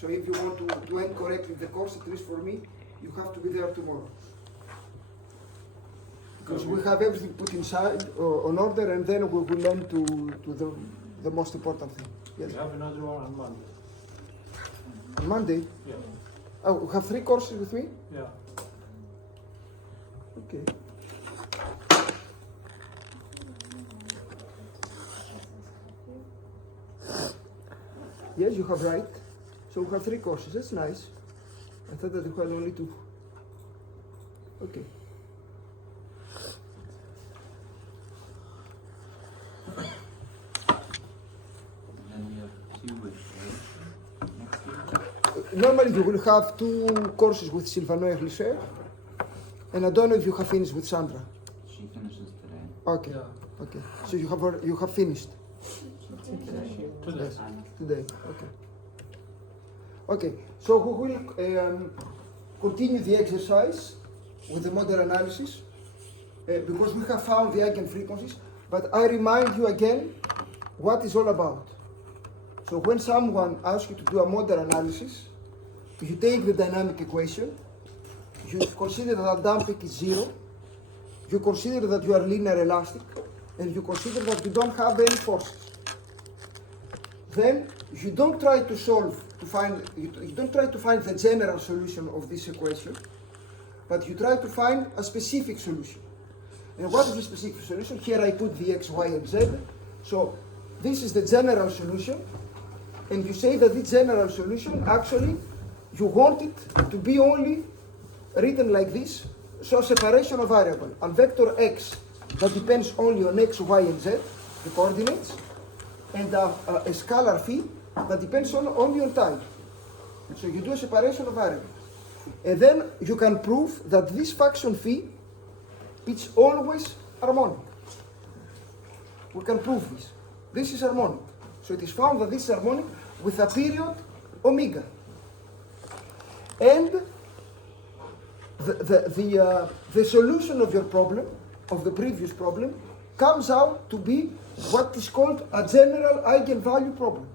So if you want to end correctly the course, at least for me, you have to be there tomorrow. Because we have everything put inside on order, and then we will end to the most important thing. Yes. We have another one on Monday. On Monday? Yeah. Oh, we have 3 courses with me? Yeah. Okay. Yes, you have right. So we have 3 courses. That's nice. I thought that we had only 2. Okay. And we have 2 with next year. Normally you will have 2 courses with Sylvano Eglisher, and I don't know if you have finished with Sandra. She finishes today. Okay. Yeah. Okay. So you have finished Today. Yes. Today. Okay. Okay. So we will continue the exercise with the model analysis because we have found the eigenfrequencies. But I remind you again what it's all about. So when someone asks you to do a model analysis, you take the dynamic equation, you consider that damping is 0, you consider that you are linear elastic, and you consider that you don't have any forces. Then you don't try to you don't try to find the general solution of this equation, but you try to find a specific solution. And what is the specific solution? Here I put the x, y, and z. So this is the general solution, and you say that this general solution actually you want it to be only written like this, so separation of variable, a vector x that depends only on x, y, and z, the coordinates, and a scalar phi that depends only on time. So you do a separation of variables. And then you can prove that this function phi is always harmonic. We can prove this. This is harmonic. So it is found that this is harmonic with a period omega. And the solution of your problem, of the previous problem, comes out to be what is called a general eigenvalue problem.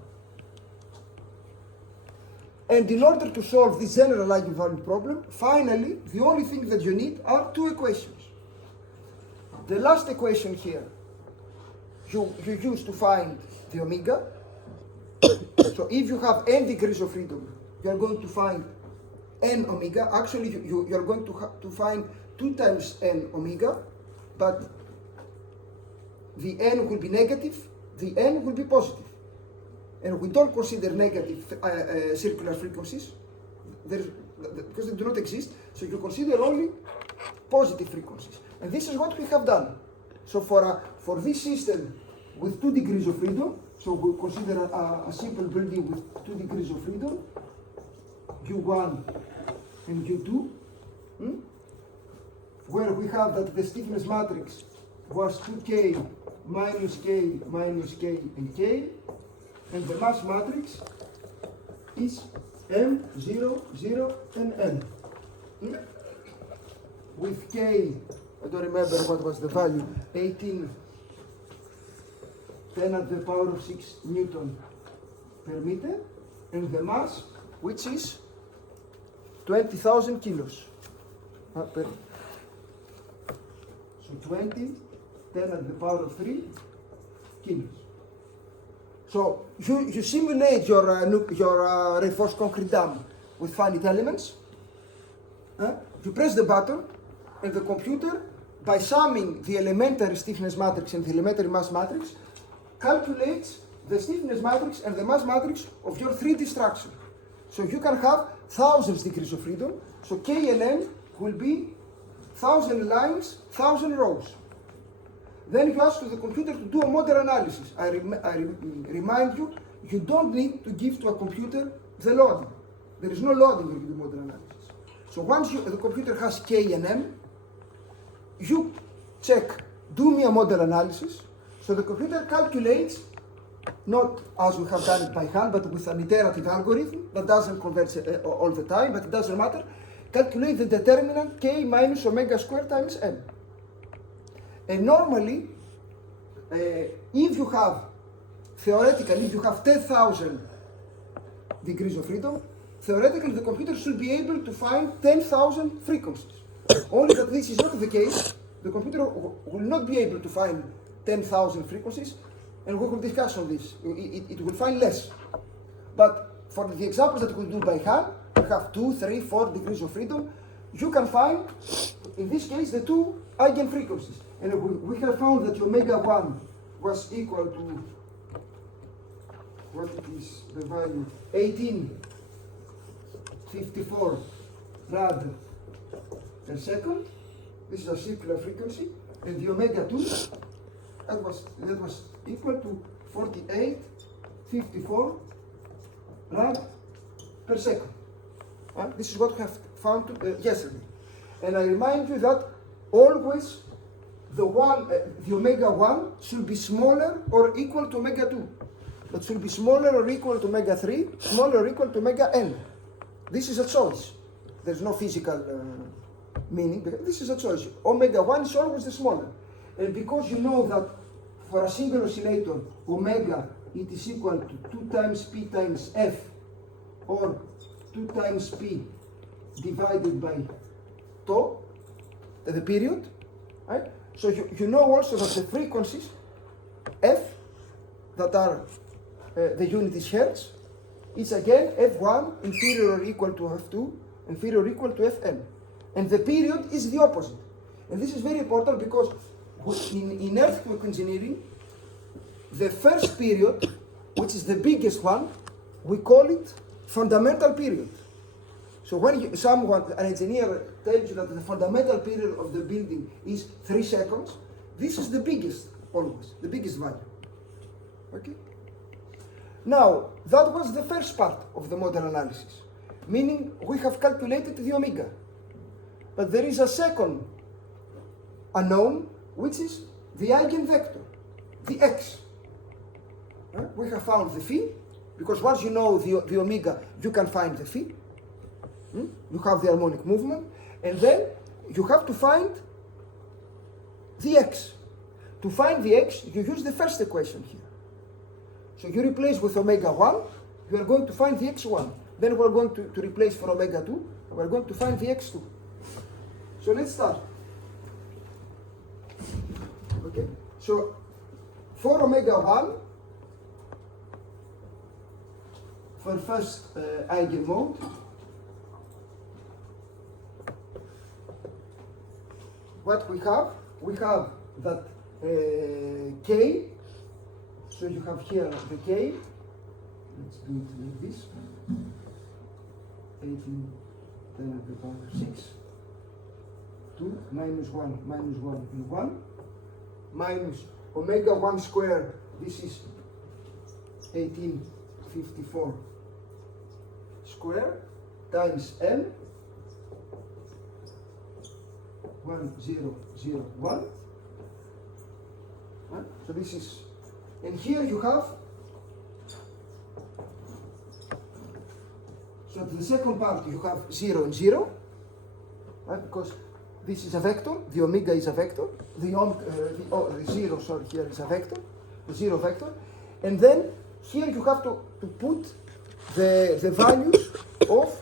And in order to solve this general eigenvalue problem, finally, the only thing that you need are 2 equations. The last equation here, you use to find the omega. So if you have n degrees of freedom, you are going to find n omega. Actually, you are going to find 2 times n omega, but the n will be negative, the n will be positive. And we don't consider negative circular frequencies because they do not exist. So you consider only positive frequencies. And this is what we have done. So for this system with 2 degrees of freedom, so we consider a simple building with 2 degrees of freedom, U1 and U2, where we have that the stiffness matrix was 2k minus k and k, and the mass matrix is m, 0, 0, and n. With k, I don't remember what was the value, 18, 10 at the power of 6 Newton per meter, and the mass, which is 20,000 kilos. So 20, 10 at the power of 3 kilos. So you simulate your reinforced concrete dam with finite elements. You press the button, and the computer, by summing the elementary stiffness matrix and the elementary mass matrix, calculates the stiffness matrix and the mass matrix of your 3D structure. So you can have thousands degrees of freedom. So K and M will be 1,000 lines, 1,000 rows. Then you ask the computer to do a model analysis. I remind you, you don't need to give to a computer the loading. There is no loading when you do model analysis. So once the computer has K and M, you check, do me a model analysis. So the computer calculates, not as we have done it by hand, but with an iterative algorithm that doesn't converge all the time, but it doesn't matter. Calculate the determinant K minus omega squared times M. And normally, if you have, theoretically, if you have 10,000 degrees of freedom, theoretically the computer should be able to find 10,000 frequencies. Only that this is not the case. The computer will not be able to find 10,000 frequencies, and we will discuss on this. It will find less. But for the examples that we do by hand, we have 2, 3, 4 degrees of freedom. You can find, in this case, the two eigenfrequencies. And we have found that omega 1 was equal to, what it is, the value, 1854 rad per second. This is a circular frequency. And the omega 2, that was equal to 4854 rad per second. This is what we have found yesterday. And I remind you that always the omega 1 should be smaller or equal to omega 2. That should be smaller or equal to omega 3, smaller or equal to omega n. This is a choice. There's no physical meaning. This is a choice. Omega 1 is always the smaller. And because you know that for a single oscillator, omega, it is equal to 2 times p times f, or 2 times p divided by tau, the period, right? So you know also that the frequencies, f, that are the unit is hertz, is again f1 inferior or equal to f2, inferior or equal to fn. And the period is the opposite. And this is very important because in earthquake engineering, the first period, which is the biggest one, we call it fundamental period. So when an engineer tells you that the fundamental period of the building is 3 seconds, this is the biggest, always, the biggest value. Okay? Now, that was the first part of the model analysis, meaning we have calculated the omega. But there is a second unknown, which is the eigenvector, the x. We have found the phi, because once you know the omega, you can find the phi. You have the harmonic movement, and then you have to find the x. To find the x, you use the first equation here. So you replace with omega 1, you are going to find the x1. Then we're going to replace for omega 2, and we're going to find the x2. So let's start. Okay, so for omega 1, for first eigenmode, what we have that k, so you have here the k, let's do it like this, 18 10 to the power 6, 2 minus 1 minus 1 and 1, minus omega 1 square, this is 1854 square, times n, 1001. So this is, and here you have, so the second part you have 0 and 0, right? Because this is a vector, the omega is a vector, the 0, sorry, here is a vector, the 0 vector, and then here you have to put the values of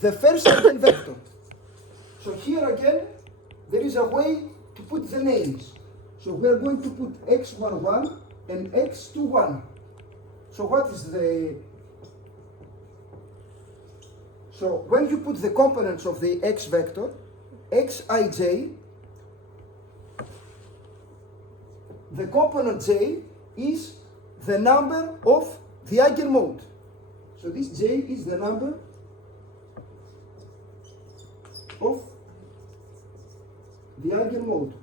the first eigenvector. So here again, there is a way to put the names. So we are going to put x11 and x21. So what is the... So when you put the components of the x vector, xij, the component j is the number of the eigenmode. So this j is the number of the eigenmode.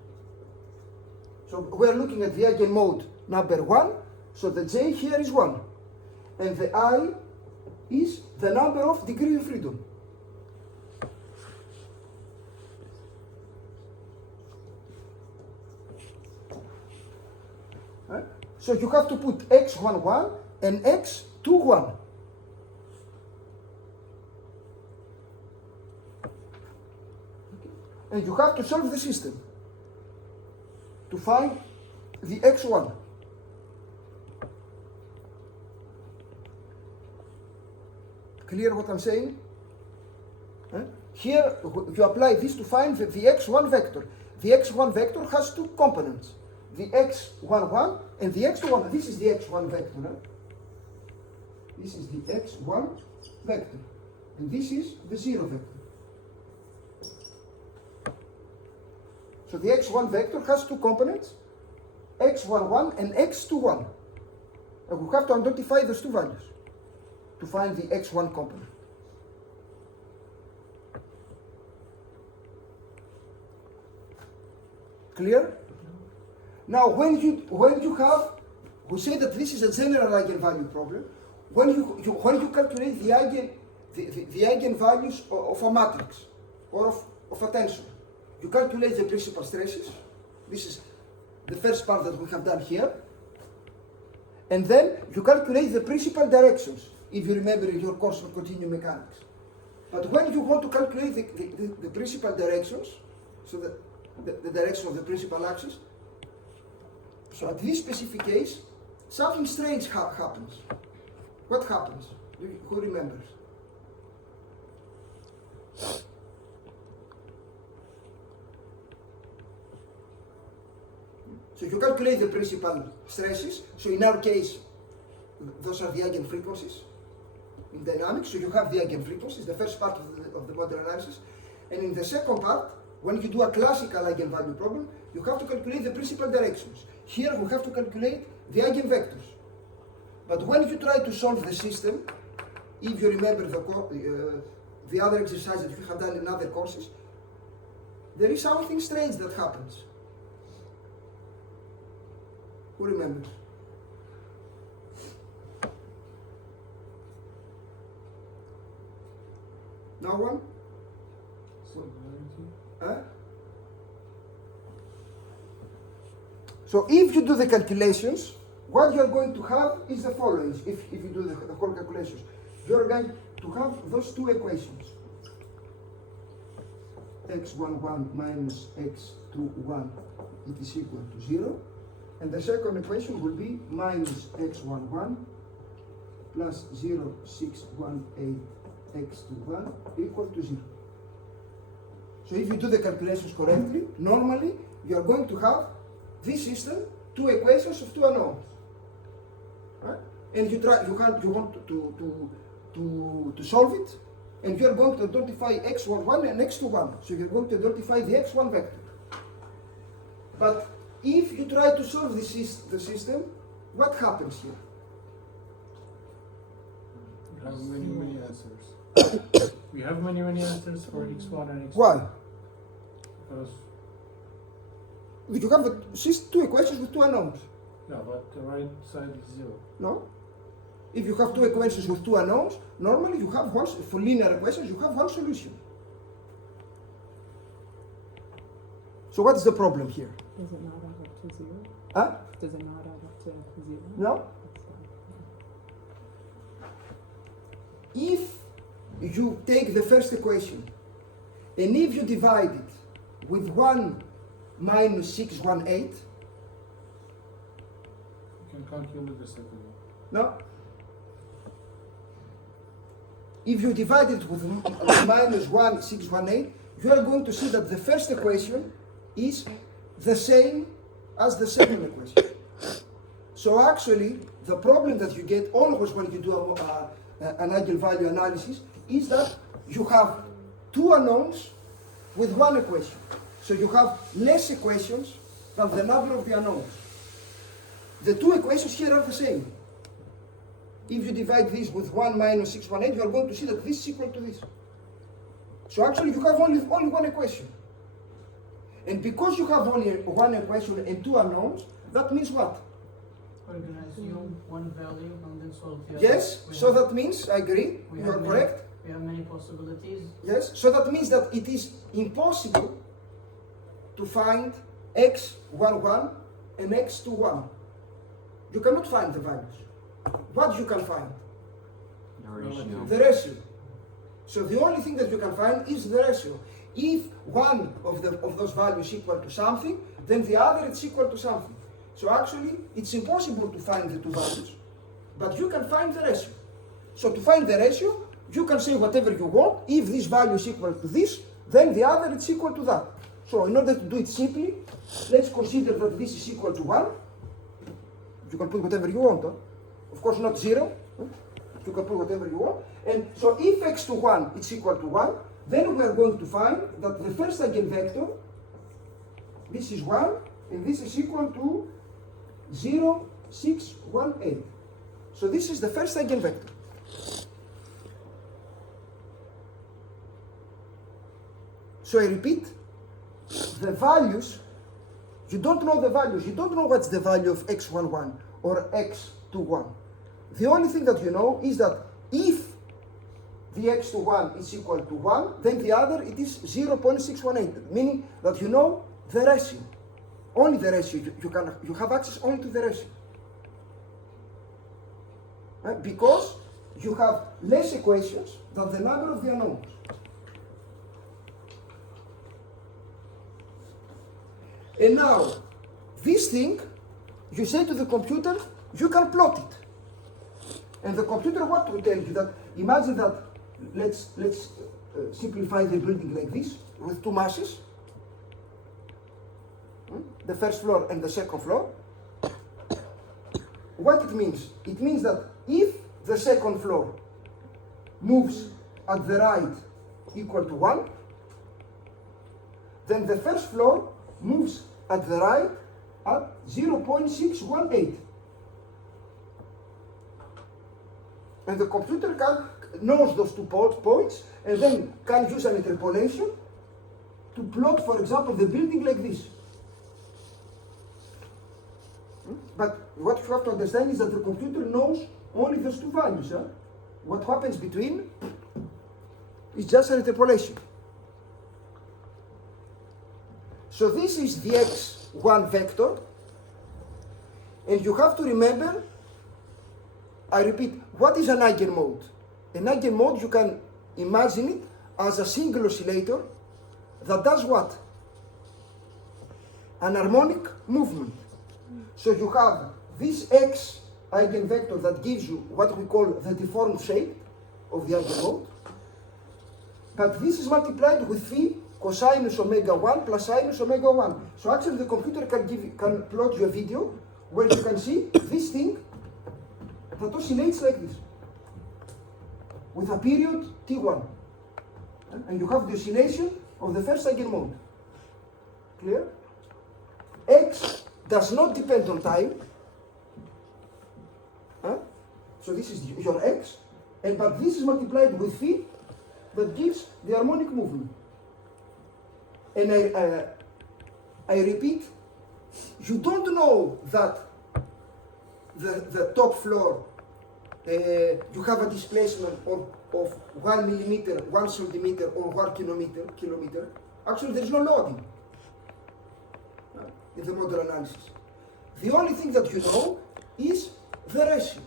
So we are looking at the eigenmode number 1, so the j here is 1. And the I is the number of degree of freedom. Right? So you have to put x11 and x21. And you have to solve the system to find the x1. Clear what I'm saying? Here you apply this to find the x1 vector. The x1 vector has two components, the x11 and the x21. This is the x1 vector. This is the x1 vector, and this is the 0 vector. So the x1 vector has two components, x11 and x21. And we have to identify those two values to find the x1 component. Clear? Now, when you have, we say that this is a general eigenvalue problem. When you calculate the eigenvalues of a matrix or of a tensor, you calculate the principal stresses. This is the first part that we have done here. And then you calculate the principal directions, if you remember in your course of continuum mechanics. But when you want to calculate the principal directions, so the direction of the principal axis, so at this specific case, something strange happens. What happens? Who remembers? So you calculate the principal stresses. So in our case, those are the eigenfrequencies in dynamics. So you have the eigenfrequencies, the first part of the model analysis. And in the second part, when you do a classical eigenvalue problem, you have to calculate the principal directions. Here we have to calculate the eigenvectors. But when you try to solve the system, if you remember the other exercise that you have done in other courses, there is something strange that happens. Who remembers? No one? Huh? So if you do the calculations, what you are going to have is the following. If you do the whole calculations, you are going to have those two equations. x11 minus x21, it is equal to 0. And the second equation will be minus x11 plus 0.618 x21 equal to 0. So if you do the calculations correctly, normally you are going to have this system, two equations of two unknowns. Right? And you want to solve it, and you are going to identify x11 and x21. So you're going to identify the x1 vector. But if you try to solve the system, what happens here? We have many answers. We have many answers for x1 and x2. Why? Because, You have two equations with two unknowns. yeah, but the right side is 0. No? If you have two equations with two unknowns, normally you have one, for linear equations, you have one solution. So what's the problem here? Does it not add up to 0? Huh? Does it not add up to 0? No? If you take the first equation, and if you divide it with 1 minus 618, You can calculate the second one. no? If you divide it with minus 1, 618, you are going to see that the first equation is the same as the second equation. So actually, the problem that you get always when you do an eigenvalue analysis is that you have two unknowns with one equation. So you have less equations than the number of the unknowns. The two equations here are the same. If you divide this with 1 minus 618, you are going to see that this is equal to this. So actually you have only one equation. And because you have only one equation and two unknowns, that means what? We're going to assume one value and then solve the other. Yes, so that means, I agree, you are correct. We have many possibilities. Yes, so that means that it is impossible to find x11 and x21. You cannot find the values. What you can find? The ratio. The ratio. So the only thing that you can find is the ratio. If one of those values is equal to something, then the other is equal to something. So actually, it's impossible to find the two values, but you can find the ratio. So to find the ratio, you can say whatever you want. If this value is equal to this, then the other is equal to that. So in order to do it simply, let's consider that this is equal to 1. You can put whatever you want. Of course not 0. You can put whatever you want. And so if x to 1 is equal to 1, then we are going to find that the first eigenvector, this is 1, and this is equal to 0, 6, 1, 8. So this is the first eigenvector. So I repeat, the values, you don't know the values. You don't know what's the value of x11 or x21. The only thing that you know is that if the x21 is equal to 1, then the other it is 0.618, meaning that you know the ratio. Only the ratio. You have access only to the ratio. Right? Because you have less equations than the number of the unknowns. And now, this thing, you say to the computer, you can plot it. And the computer what will tell you that, imagine that, let's simplify the building like this, with two masses, the first floor and the second floor. What it means? It means that if the second floor moves at the right equal to 1, then the first floor moves at the right at 0.618. And the computer knows those 2 points and then can use an interpolation to plot, for example, the building like this. But what you have to understand is that the computer knows only those 2 values. What happens between is just an interpolation. So this is the x1 vector, and you have to remember, I repeat, what is an eigenmode? An eigenmode, you can imagine it as a single oscillator that does what? An harmonic movement. So you have this x eigenvector that gives you what we call the deformed shape of the eigenmode, but this is multiplied with phi cosinus omega 1 plus sinus omega 1. So actually the computer can plot you a video where you can see this thing that oscillates like this with a period t1. And you have the oscillation of the first eigenmode. Clear? X does not depend on time. So this is your x, but this is multiplied with phi that gives the harmonic movement. And I repeat, you don't know that the top floor, you have a displacement of 1 millimeter, 1 centimeter, or 1 kilometer. Actually, there is no loading in the model analysis. The only thing that you know is the ratio.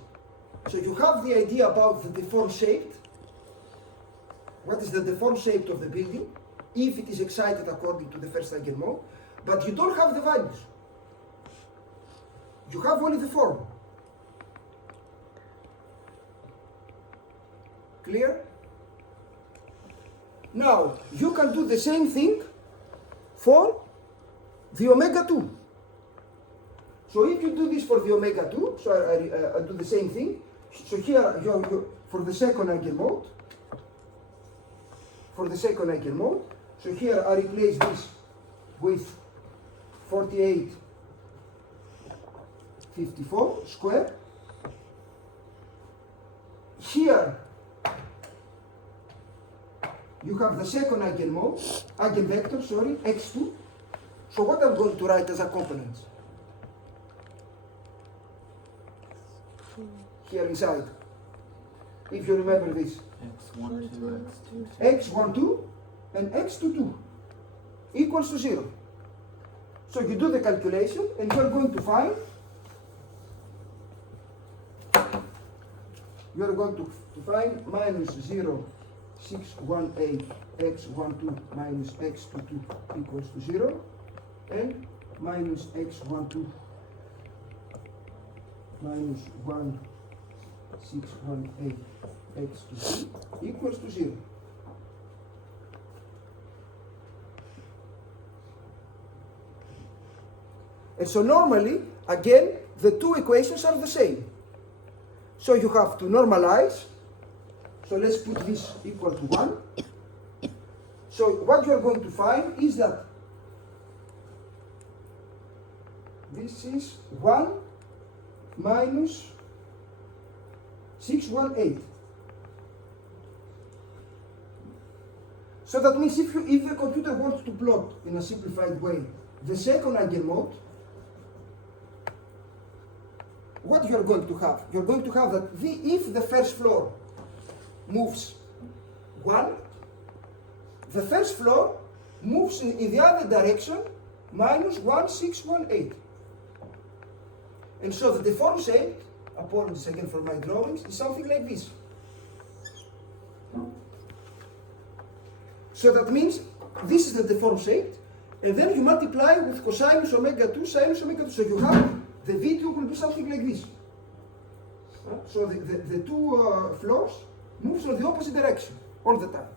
So you have the idea about the deformed shape. What is the deformed shape of the building, if it is excited according to the first eigenmode, but you don't have the values. You have only the form. Clear? Now, you can do the same thing for the omega 2. So if you do this for the omega 2, so I do the same thing. So here, for the second eigenmode, so here I replace this with 4854 square. Here you have the second eigenvector, x2. So what I'm going to write as a components here inside, if you remember this, x12 and x22 equals to 0. So you do the calculation and you're going to find, minus 0.618 x12 minus x22 equals to 0, and minus x12 minus 1.618 x to c equals to 0. And so normally, again, the two equations are the same. So you have to normalize. So let's put this equal to 1. So what you are going to find is that this is 1 minus 618. So that means if the computer wants to plot in a simplified way the second eigenmode, what you are going to have? You're going to have that if the first floor moves 1, the first floor moves in the other direction minus 1618. And so the deformed shape, apologies again for my drawings, is something like this. So that means this is the deformed shape, and then you multiply with cosinus omega 2, sinus omega 2. So you have the V2 will be something like this. So the two floors moves in the opposite direction all the time.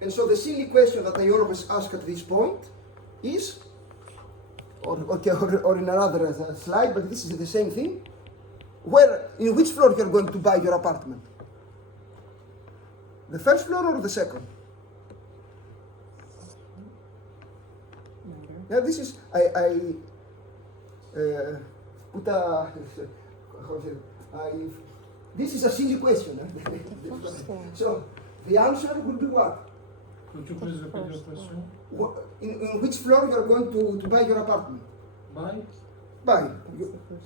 And so the silly question that I always ask at this point is, or in another slide, but this is the same thing, in which floor you're going to buy your apartment? The first floor or the second? Yeah, this is, put a, this is a silly question. So the answer will be what? Could you please repeat your question? In which floor you are going to buy your apartment? Buy? Buy.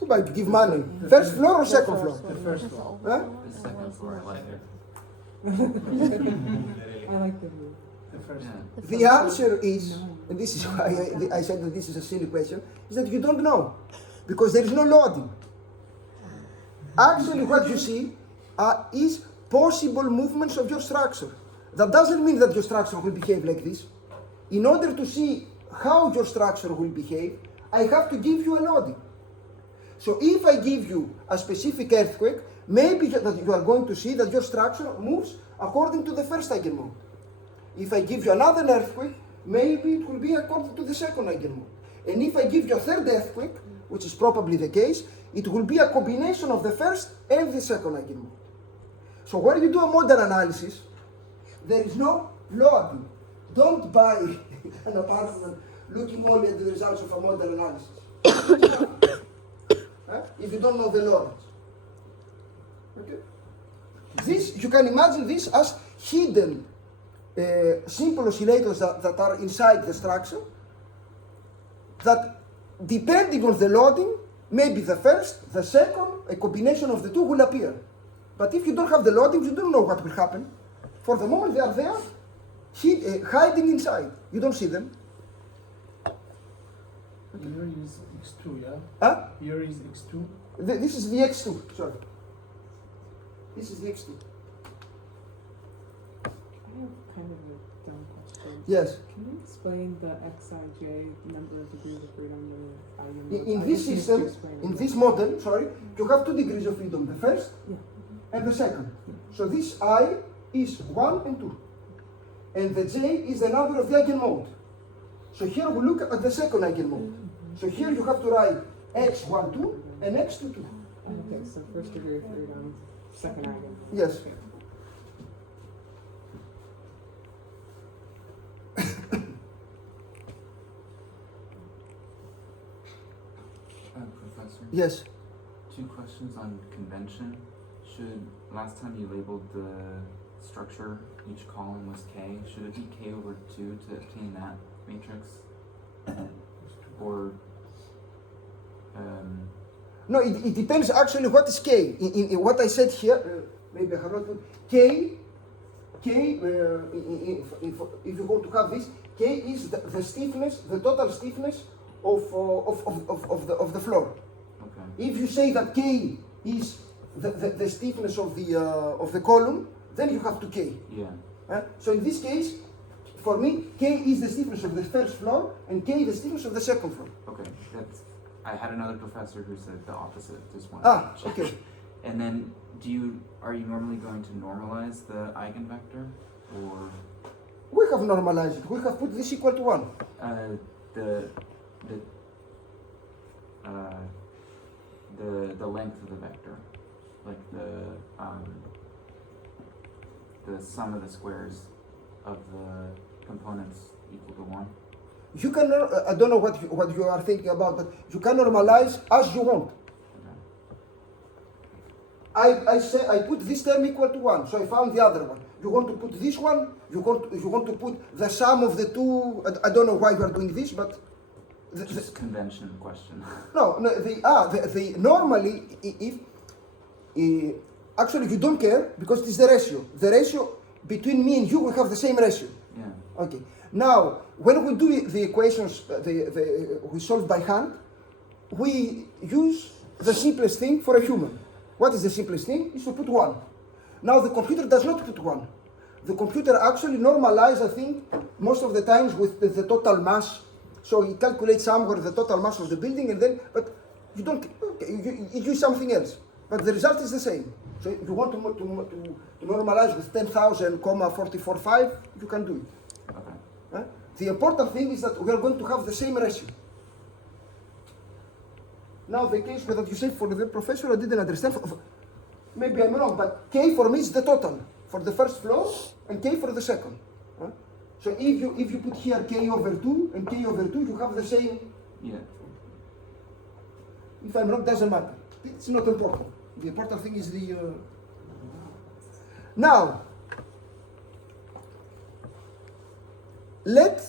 To buy, to give money. First floor or second floor? The first floor. Huh? The second floor, I like it. I like the view. The first Yeah. floor. The answer is, and this is why I said that this is a silly question, is that you don't know. Because there is no loading. Actually, what you see is possible movements of your structure. That doesn't mean that your structure will behave like this. In order to see how your structure will behave, I have to give you a loading. So if I give you a specific earthquake, maybe that you are going to see that your structure moves according to the first eigenmode. If I give you another earthquake, maybe it will be according to the second eigenmode. And if I give you a third earthquake, which is probably the case, it will be a combination of the first and the second eigenmode. So when you do a model analysis, there is no loading. Don't buy an apartment looking only at the results of a model analysis. If you don't know the loadings. Okay? This, you can imagine this as hidden simple oscillators that are inside the structure, that depending on the loading, maybe the first, the second, a combination of the two will appear. But if you don't have the loadings, you don't know what will happen. For the moment they are there, hiding inside. You don't see them. Here is x2, yeah? Huh? Here is x2. This is the x2, sorry. This is the x2. I have kind of a dumb question. Yes. Can you explain the xij number of degrees of freedom and In this system, in this model, sorry, you have 2 degrees of freedom, the first and the second. So this I is 1 and 2. And the j is the number of the eigenmode. So here we look at the second eigenmode. So here you have to write x12 and x22. Okay, so first degree of freedom, second eigen. Yes. Okay. Professor, Yes. 2 questions on convention. Last time you labeled the structure, each column was K. Should it be K over 2 to obtain that matrix? Or, No, it depends actually what is K. In what I said here, maybe I have not put K, if you want to have this, K is the stiffness, the total stiffness of the floor. okay. If you say that K is the stiffness of the column, then you have to K. Yeah. So in this case, for me, K is the stiffness of the first floor and K is the stiffness of the second floor. Okay, that's, I had another professor who said the opposite, just one. Ah, okay. And then, are you normally going to normalize the eigenvector, or, We have normalized it. We have put this equal to 1. the, the length of the vector, like the sum of the squares of the components equal to 1? You can, I don't know what you are thinking about, but you can normalize as you want. Okay. I say I put this term equal to 1, so I found the other one. You want to put this one, you want to put the sum of the two, I don't know why you are doing this, but Just convention question. no, normally, if actually you don't care because it is the ratio. The ratio between me and you, we have the same ratio. Yeah. Okay. Now, when we do the equations, we solve by hand, we use the simplest thing for a human. What is the simplest thing? Is to put 1. Now, the computer does not put 1. The computer actually normalizes, I think, most of the times with the total mass. So he calculates somewhere the total mass of the building, and then, but you don't, okay, you use something else. But the result is the same. So if you want to normalize with 10,000,44,5, you can do it. Okay. Huh? The important thing is that we are going to have the same ratio. Now the case that you said for the professor, I didn't understand. Maybe I'm wrong, but K for me is the total for the first floor and K for the second. Huh? So if you put here K over 2 and K over 2, you have the same. Yeah. If I'm wrong, doesn't matter. It's not important. The important thing is the. Now, let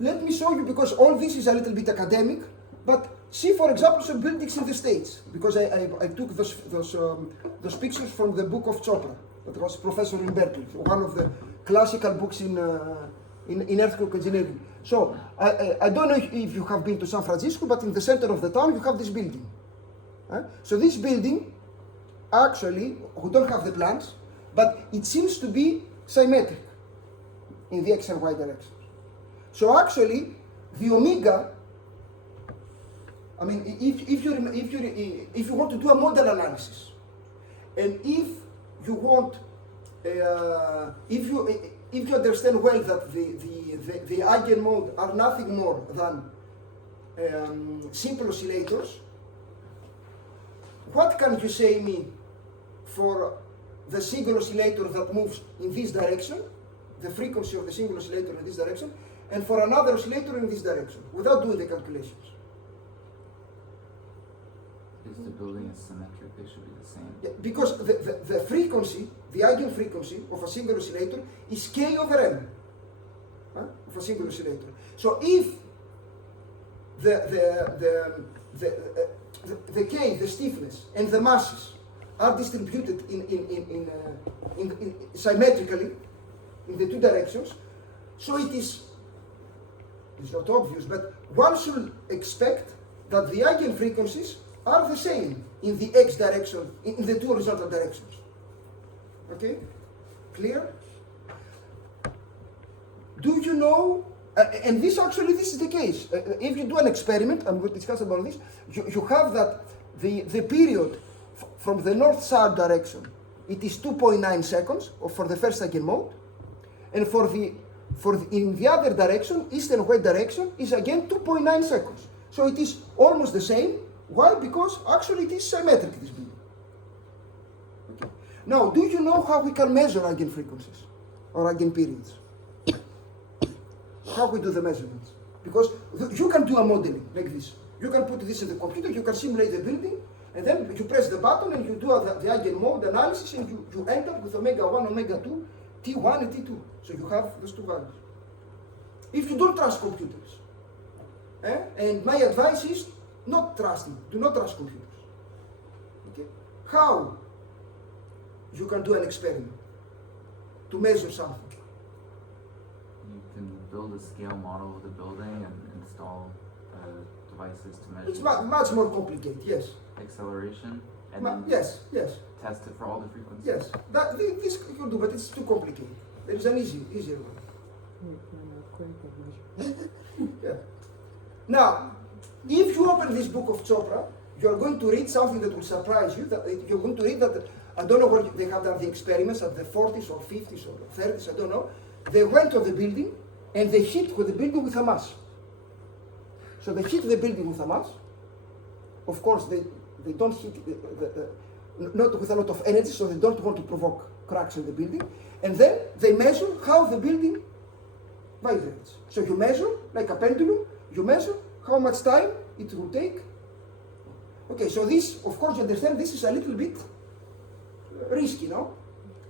me show you, because all this is a little bit academic, but see, for example, some buildings in the States, because I took those pictures from the book of Chopra, that was professor in Berkeley, one of the classical books in earthquake engineering. So I don't know if you have been to San Francisco, but in the center of the town you have this building. So this building, actually, we don't have the plans, but it seems to be symmetric in the x and y directions. So actually, the omega, I mean, if you want to do a model analysis, and if you want, if you understand well that the eigenmode are nothing more than simple oscillators, what can you say me for the single oscillator that moves in this direction, the frequency of the single oscillator in this direction, and for another oscillator in this direction, without doing the calculations? If the building is symmetric, they should be the same. Yeah, because the frequency, the eigenfrequency of a single oscillator is k over m, of a single oscillator. So if the k, the stiffness, and the masses are distributed in symmetrically in the two directions, so it's not obvious, but one should expect that the eigenfrequencies are the same in the x direction, in the two horizontal directions. Okay? Clear? Do you know, and this is the case, if you do an experiment, I'm going to discuss about this, you have that the period from the north-south direction, it is 2.9 seconds for the first eigenmode, and in the other direction, east and west direction, is again 2.9 seconds. So it is almost the same. Why? Because actually it is symmetric, this building. Okay. Now, do you know how we can measure eigenfrequencies or eigenperiods? How we do the measurements? Because you can do a modeling like this. You can put this in the computer, you can simulate the building, and then you press the button and you do the eigenmode analysis, and you end up with omega 1, omega 2, T1 and T2. So you have those two values. If you don't trust computers, and my advice is not trusting, do not trust computers. Okay? How you can do an experiment to measure something? You can build a scale model of the building and install devices to measure It's much more complicated, yes. acceleration, and then Yes. test it for all the frequencies. Yes, this you can do, but it's too complicated. There is an easier one. Wait for an earthquake or measure. Yeah. Now, if you open this book of Chopra, you are going to read something that will surprise you. That you're going to read that, I don't know where they have done the experiments, at the 40s or 50s or 30s, I don't know. They went to the building and they hit with the building with a mass. So they hit the building with a mass. Of course, they don't hit not with a lot of energy, so they don't want to provoke cracks in the building. And then they measure how the building vibrates. So you measure, like a pendulum, you measure how much time it will take. Okay, so this, of course, you understand, this is a little bit risky, no?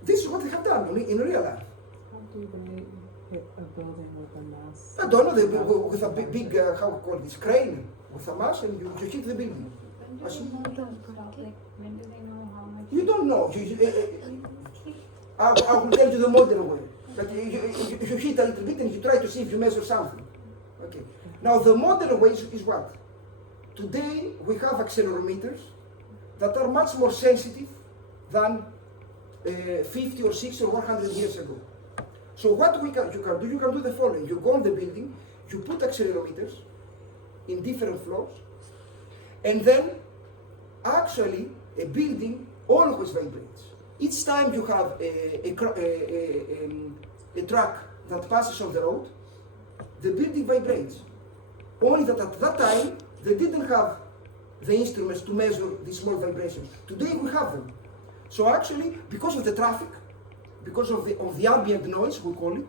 This is what they have done in real life. How do they hit a building with a mass? I don't know, they, with a big how we call this, crane, with a mass, and you hit the building. When do they know like when do they know how much? You don't know. I will tell you the modern way. But you hit a little bit and you try to see if you measure something. Okay. Now the modern way is what? Today we have accelerometers that are much more sensitive than 50 or 60 or 100 years ago. So what you can do the following. You go on the building, you put accelerometers in different floors, and then actually a building always vibrates. Each time you have a truck that passes on the road, the building vibrates. Only that at that time, they didn't have the instruments to measure these small vibrations. Today we have them. So actually, because of the traffic, because of the ambient noise, we call it,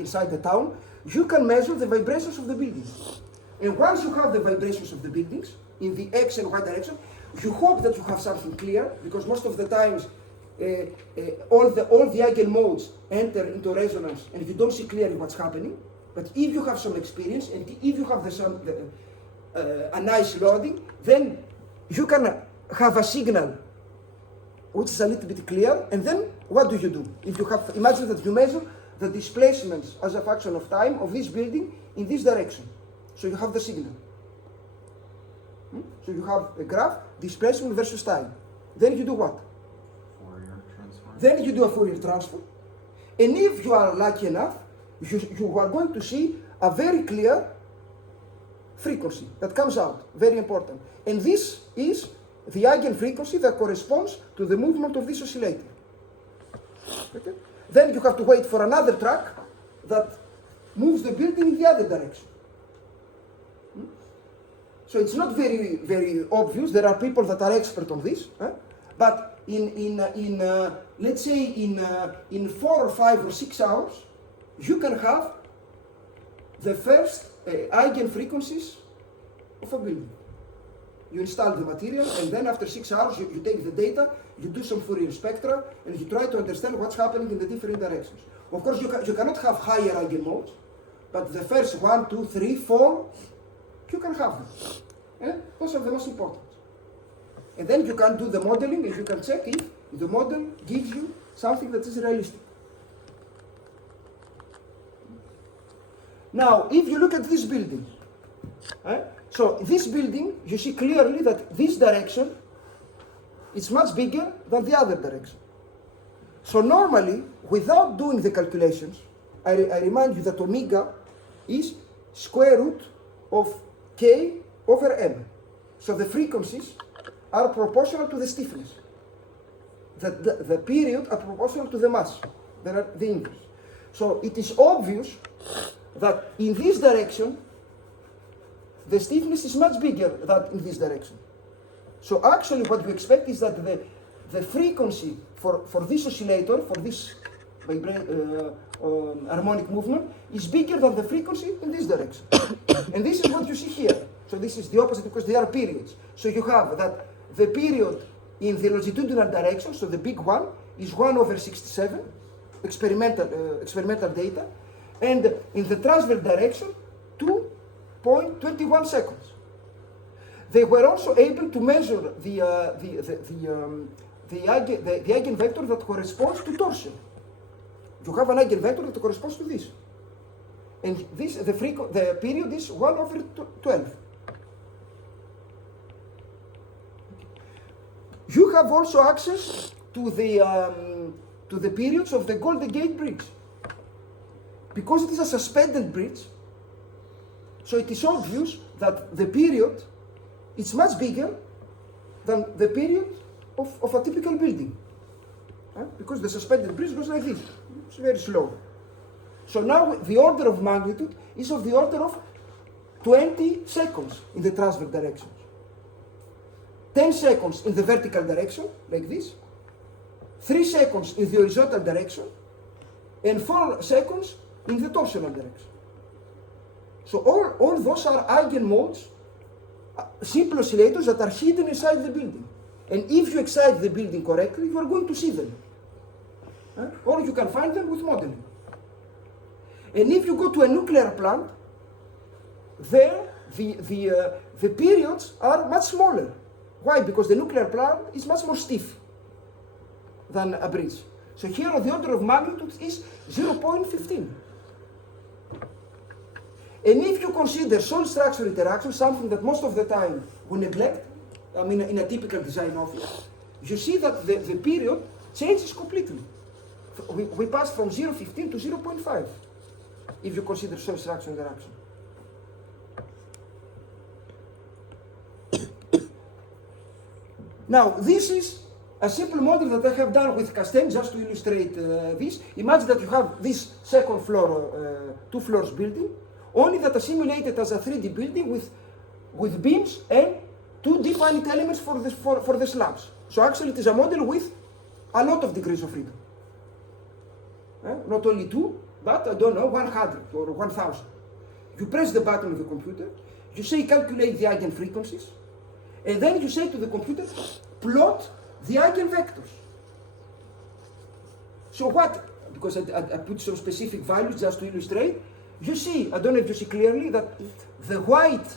inside the town, you can measure the vibrations of the buildings. And once you have the vibrations of the buildings, in the X and Y direction, you hope that you have something clear, because most of the times, all the eigenmodes enter into resonance and you don't see clearly what's happening. But if you have some experience and if you have a nice loading, then you can have a signal which is a little bit clear. And then what do? If you have, imagine that you measure the displacements as a function of time of this building in this direction. So you have the signal. So you have a graph, displacement versus time. Then you do what? Fourier transform. Then you do a Fourier transform. And if you are lucky enough, you are going to see a very clear frequency that comes out, very important. And this is the eigenfrequency that corresponds to the movement of this oscillator. Okay? Then you have to wait for another track that moves the building in the other direction. So it's not very, very obvious. There are people that are expert on this, but let's say in 4 or 5 or 6 hours, you can have the first eigenfrequencies of a building. You install the material, and then after 6 hours, you take the data, you do some Fourier spectra, and you try to understand what's happening in the different directions. Of course, you cannot have higher eigenmodes, but the first 1, 2, 3, 4, you can have them. Those are the most important. And then you can do the modeling, and you can check if the model gives you something that is realistic. Now, if you look at this building, so this building, you see clearly that this direction is much bigger than the other direction. So normally, without doing the calculations, I remind you that omega is square root of k over m. So the frequencies are proportional to the stiffness. The period are proportional to the mass. They are the inverse. So it is obvious that in this direction, the stiffness is much bigger than in this direction. So actually what we expect is that the frequency for this oscillator, for this harmonic movement, is bigger than the frequency in this direction. And this is what you see here. So this is the opposite because they are periods. So you have that the period in the longitudinal direction, so the big one, is 1 over 67, experimental data, and in the transverse direction, 2.21 seconds. They were also able to measure the eigenvector that corresponds to torsion. You have an eigenvector that corresponds to this. And this, the period is 1 over 12. You have also access to the periods of the Golden Gate Bridge. because it is a suspended bridge, so it is obvious that the period is much bigger than the period of a typical building. Because the suspended bridge goes like this. It's very slow. So now the order of magnitude is of the order of 20 seconds in the transverse direction. 10 seconds in the vertical direction, like this. 3 seconds in the horizontal direction. And 4 seconds in the torsional direction. So all those are eigenmodes, simple oscillators that are hidden inside the building. And if you excite the building correctly, you are going to see them. Or you can find them with modeling. And if you go to a nuclear plant, there the periods are much smaller. Why? Because the nuclear plant is much more stiff than a bridge. So here the order of magnitude is 0.15. And if you consider solid structure interaction, something that most of the time we neglect, I mean in a typical design office, you see that the period changes completely. We pass from 0.15 to 0.5 if you consider solid structure interaction. Now, this is a simple model that I have done with Castem just to illustrate this. Imagine that you have this second floor, 2 floors building, only that are simulated as a 3D building with beams and 2 definite elements for the slabs. So actually it is a model with a lot of degrees of freedom. Not only 2, but I don't know, 100 or 1000. You press the button of the computer, you say calculate the eigenfrequencies, and then you say to the computer, plot the eigenvectors. So what, because I put some specific values just to illustrate, you see, I don't know if you see clearly that the white,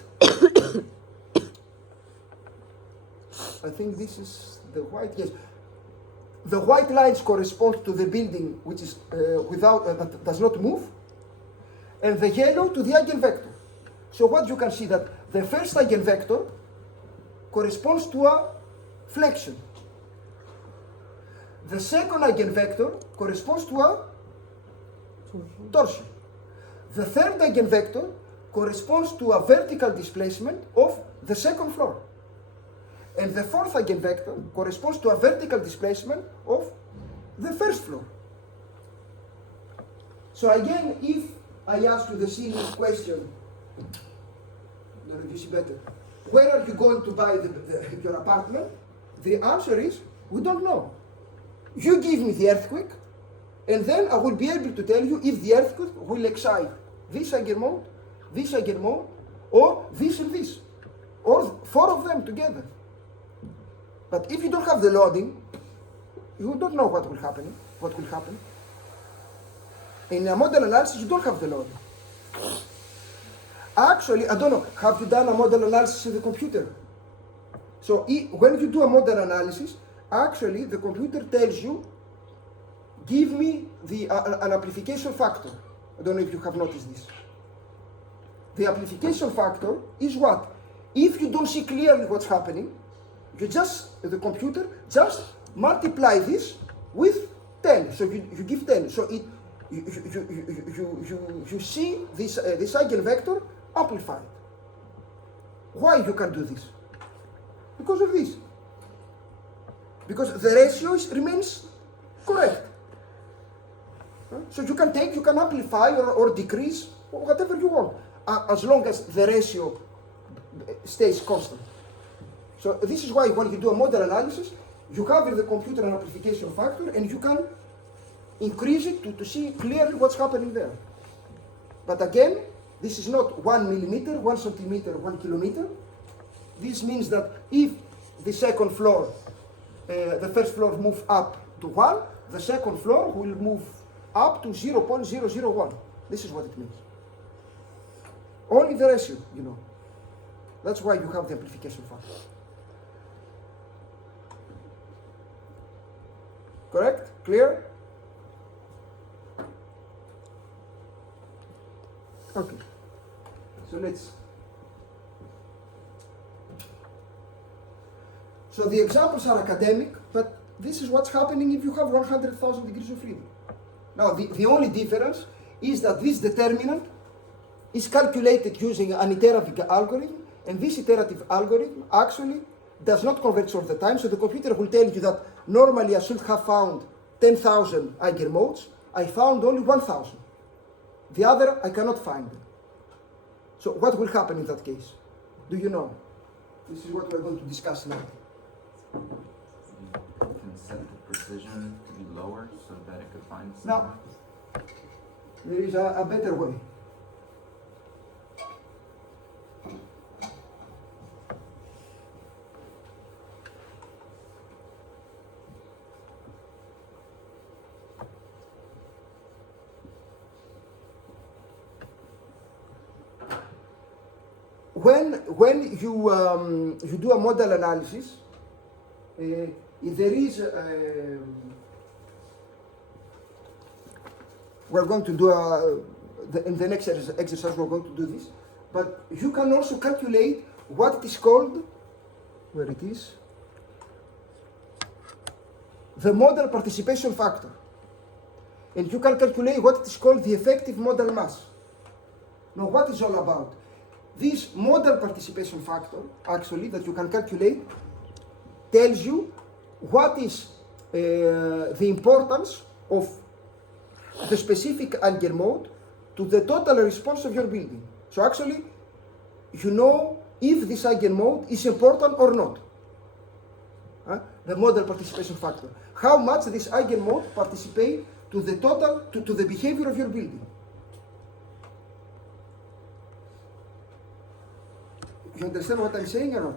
I think this is the white, yes. The white lines correspond to the building which is that does not move, and the yellow to the eigenvector. So what you can see that the first eigenvector corresponds to a flexion. The second eigenvector corresponds to a torsion. The third eigenvector corresponds to a vertical displacement of the second floor. And the fourth eigenvector corresponds to a vertical displacement of the first floor. So again, if I ask you the silly question, I don't know if you see better, where are you going to buy your apartment? The answer is, we don't know. You give me the earthquake, and then I will be able to tell you if the earthquake will excite this eigenmode, or this and this, or 4 of them together. But if you don't have the loading, you don't know what will happen. In a model analysis, you don't have the loading. Actually, I don't know, have you done a model analysis in the computer? So when you do a model analysis, actually the computer tells you, give me an amplification factor. I don't know if you have noticed this. The amplification factor is what? If you don't see clearly what's happening, the computer just multiply this with 10. So you give 10. So you see this eigenvector amplified. Why you can do this? Because of this. Because the ratio remains correct. So you can amplify or decrease or whatever you want, as long as the ratio stays constant. So this is why when you do a model analysis, you have in the computer an amplification factor and you can increase it to see clearly what's happening there. But again, this is not 1 millimeter, 1 centimeter, 1 kilometer. This means that if the second floor, the first floor move up to 1, the second floor will move up to 0.001. This is what it means. Only the ratio, you know. That's why you have the amplification factor. Correct? Clear? Okay. So the examples are academic, but this is what's happening if you have 100,000 degrees of freedom. Now, the only difference is that this determinant is calculated using an iterative algorithm, and this iterative algorithm actually does not converge all the time. So the computer will tell you that normally I should have found 10,000 eigenmodes. I found only 1,000. The other I cannot find. So what will happen in that case? Do you know? This is what we're going to discuss now. You can set the precision to be lower so that it could find No. something. There is a better way. When you do a model analysis, there is we're going to do in the next exercise we're going to do this, but you can also calculate what it is called, where it is, the model participation factor, and you can calculate what it is called the effective model mass. Now what is all about? This model participation factor, actually, that you can calculate, tells you what is the importance of the specific eigenmode to the total response of your building. So actually, you know if this eigenmode is important or not. The model participation factor. How much this eigenmode participate to the total, to the behavior of your building. You understand what I'm saying or not?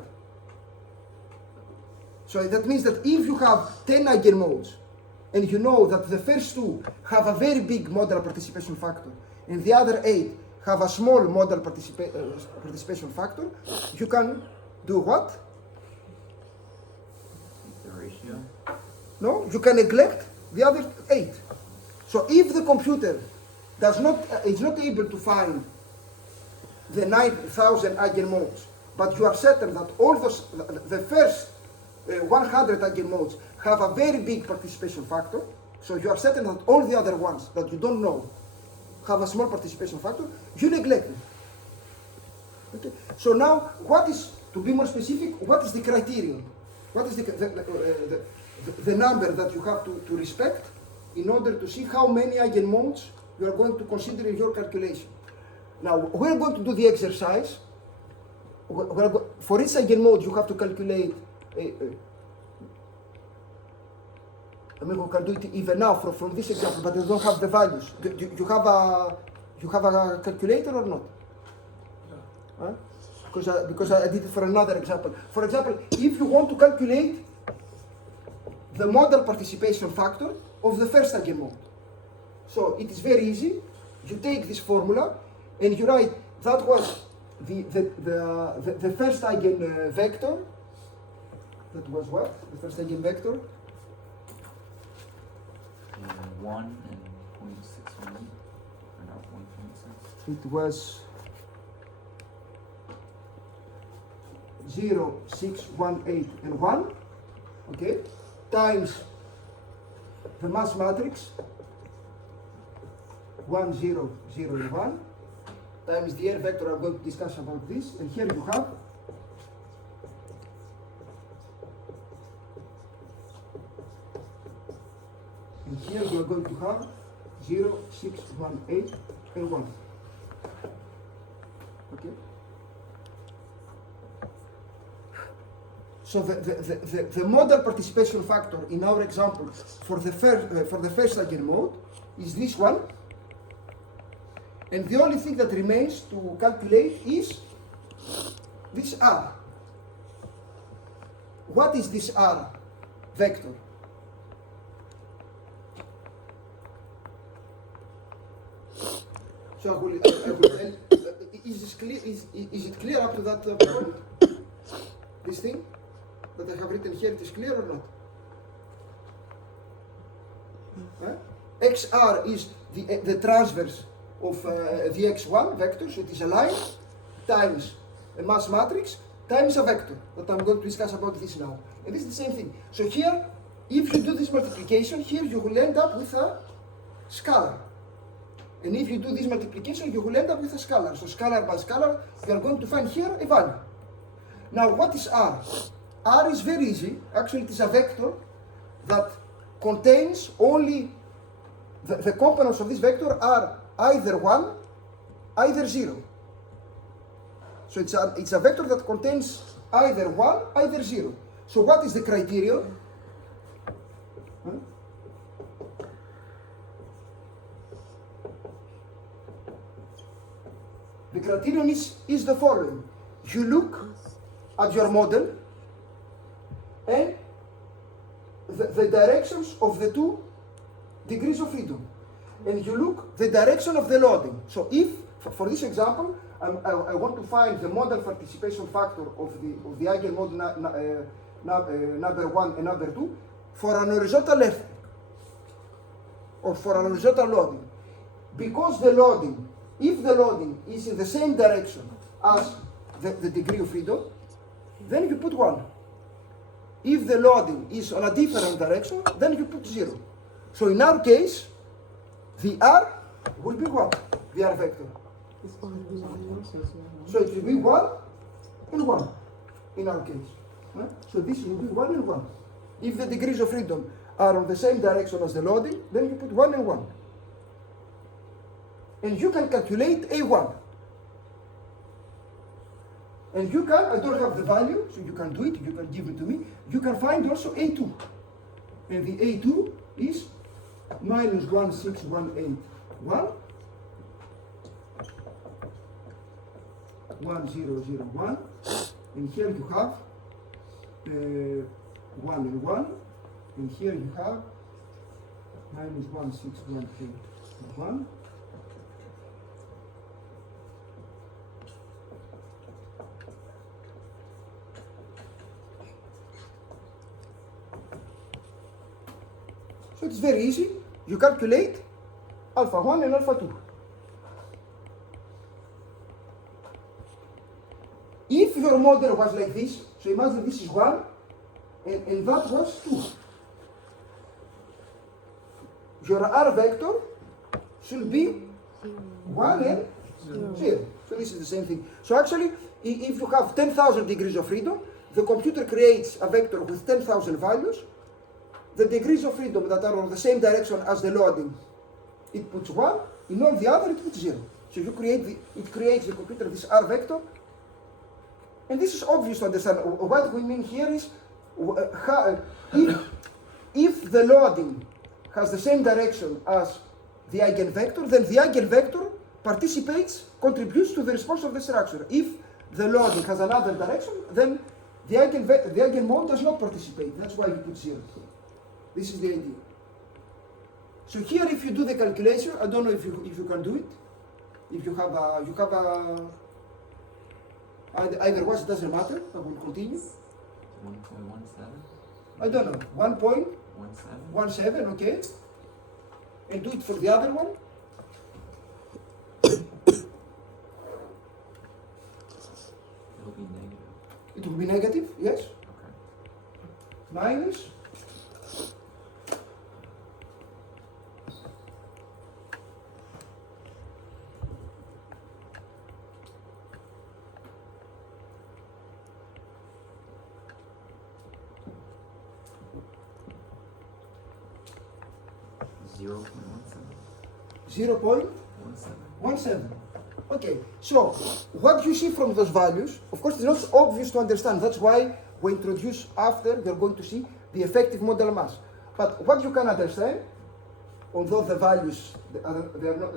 So that means that if you have 10 eigenmodes, and you know that the first two have a very big model participation factor, and the other 8 have a small model participation factor, you can do what? The ratio. No, you can neglect the other 8. So if the computer is not able to find the 9,000 eigenmodes, but you are certain that all the first 100 eigenmodes have a very big participation factor, so you are certain that all the other ones that you don't know have a small participation factor, you neglect them. Okay? So now, what is, to be more specific, what is the criterion? What is the number that you have to respect in order to see how many eigenmodes you are going to consider in your calculation? Now, we're going to do the exercise. For each eigenmode, you have to calculate. I mean, we can do it even now from this example, but you don't have the values. You have a calculator or not? Huh? Because I did it for another example. For example, if you want to calculate the model participation factor of the first eigenmode, so it is very easy. You take this formula and you write that was the first eigenvector. That was what? The first eigenvector? 1 and 0.618, or not 1.6. It was 0, 6, 1, 8, and 1, okay, times the mass matrix 1, 0, 0, and 1, times the air vector. I'm going to discuss about this, and here you have and here you are going to have 0, 6, 1, 8, and 1. Okay? So the model participation factor in our example for the first eigenmode is this one. And the only thing that remains to calculate is this R. What is this R vector? So I will tell, is it clear up to that point? This thing that I have written here, it is clear or not? XR is the transverse of the x1 vector, so it is a line times a mass matrix times a vector, that I'm going to discuss about this now. And this is the same thing. So here, if you do this multiplication, here you will end up with a scalar. And if you do this multiplication, you will end up with a scalar. So scalar by scalar, you are going to find here a value. Now, what is R? R is very easy. Actually, it is a vector that contains only the components of this vector are either 1, either 0. So it's a vector that contains either 1, either 0. So what is the criterion? Huh? The criterion is the following. You look at your model and the directions of the two degrees of freedom. And you look the direction of the loading. So if, for this example, I want to find the modal participation factor of the eigenmode number 1 and number 2 for an horizontal earthquake or for an horizontal loading. Because the loading, if the loading is in the same direction as the degree of freedom, then you put 1. If the loading is on a different direction, then you put 0. So in our case, the R will be 1, the R vector. So it will be 1 and 1 in our case. Huh? So this will be 1 and 1. If the degrees of freedom are on the same direction as the loading, then you put 1 and 1. And you can calculate A1. And you can, I don't have the value, so you can do it, you can give it to me. You can find also A2. And the A2 is minus 16181, 1001. And here you have 1 and 1. And here you have minus 16181. So it's very easy. You calculate alpha 1 and alpha 2. If your model was like this, so imagine this is 1 and that was 2. Your R vector should be 1 and 0. So this is the same thing. So actually, if you have 10,000 degrees of freedom, the computer creates a vector with 10,000 values. The degrees of freedom that are on the same direction as the loading, it puts 1. In all the other, it puts 0. So you it creates the computer this R vector. And this is obvious to understand. What we mean here is, if the loading has the same direction as the eigenvector, then the eigenvector contributes to the response of the structure. If the loading has another direction, then the eigenmode does not participate. That's why you put 0. This is the idea. So here, if you do the calculation, I don't know if you can do it. If you have either was, it doesn't matter. I will continue. 1.17? I don't know. 1.17. 17? Okay. And do it for the other one. It'll be negative. It will be negative. Yes. Okay. Minus. .17. 0.17. Okay, so what you see from those values, of course, it's not obvious to understand. That's why we introduce after, you're going to see the effective modal mass. But what you can understand, although the values they are not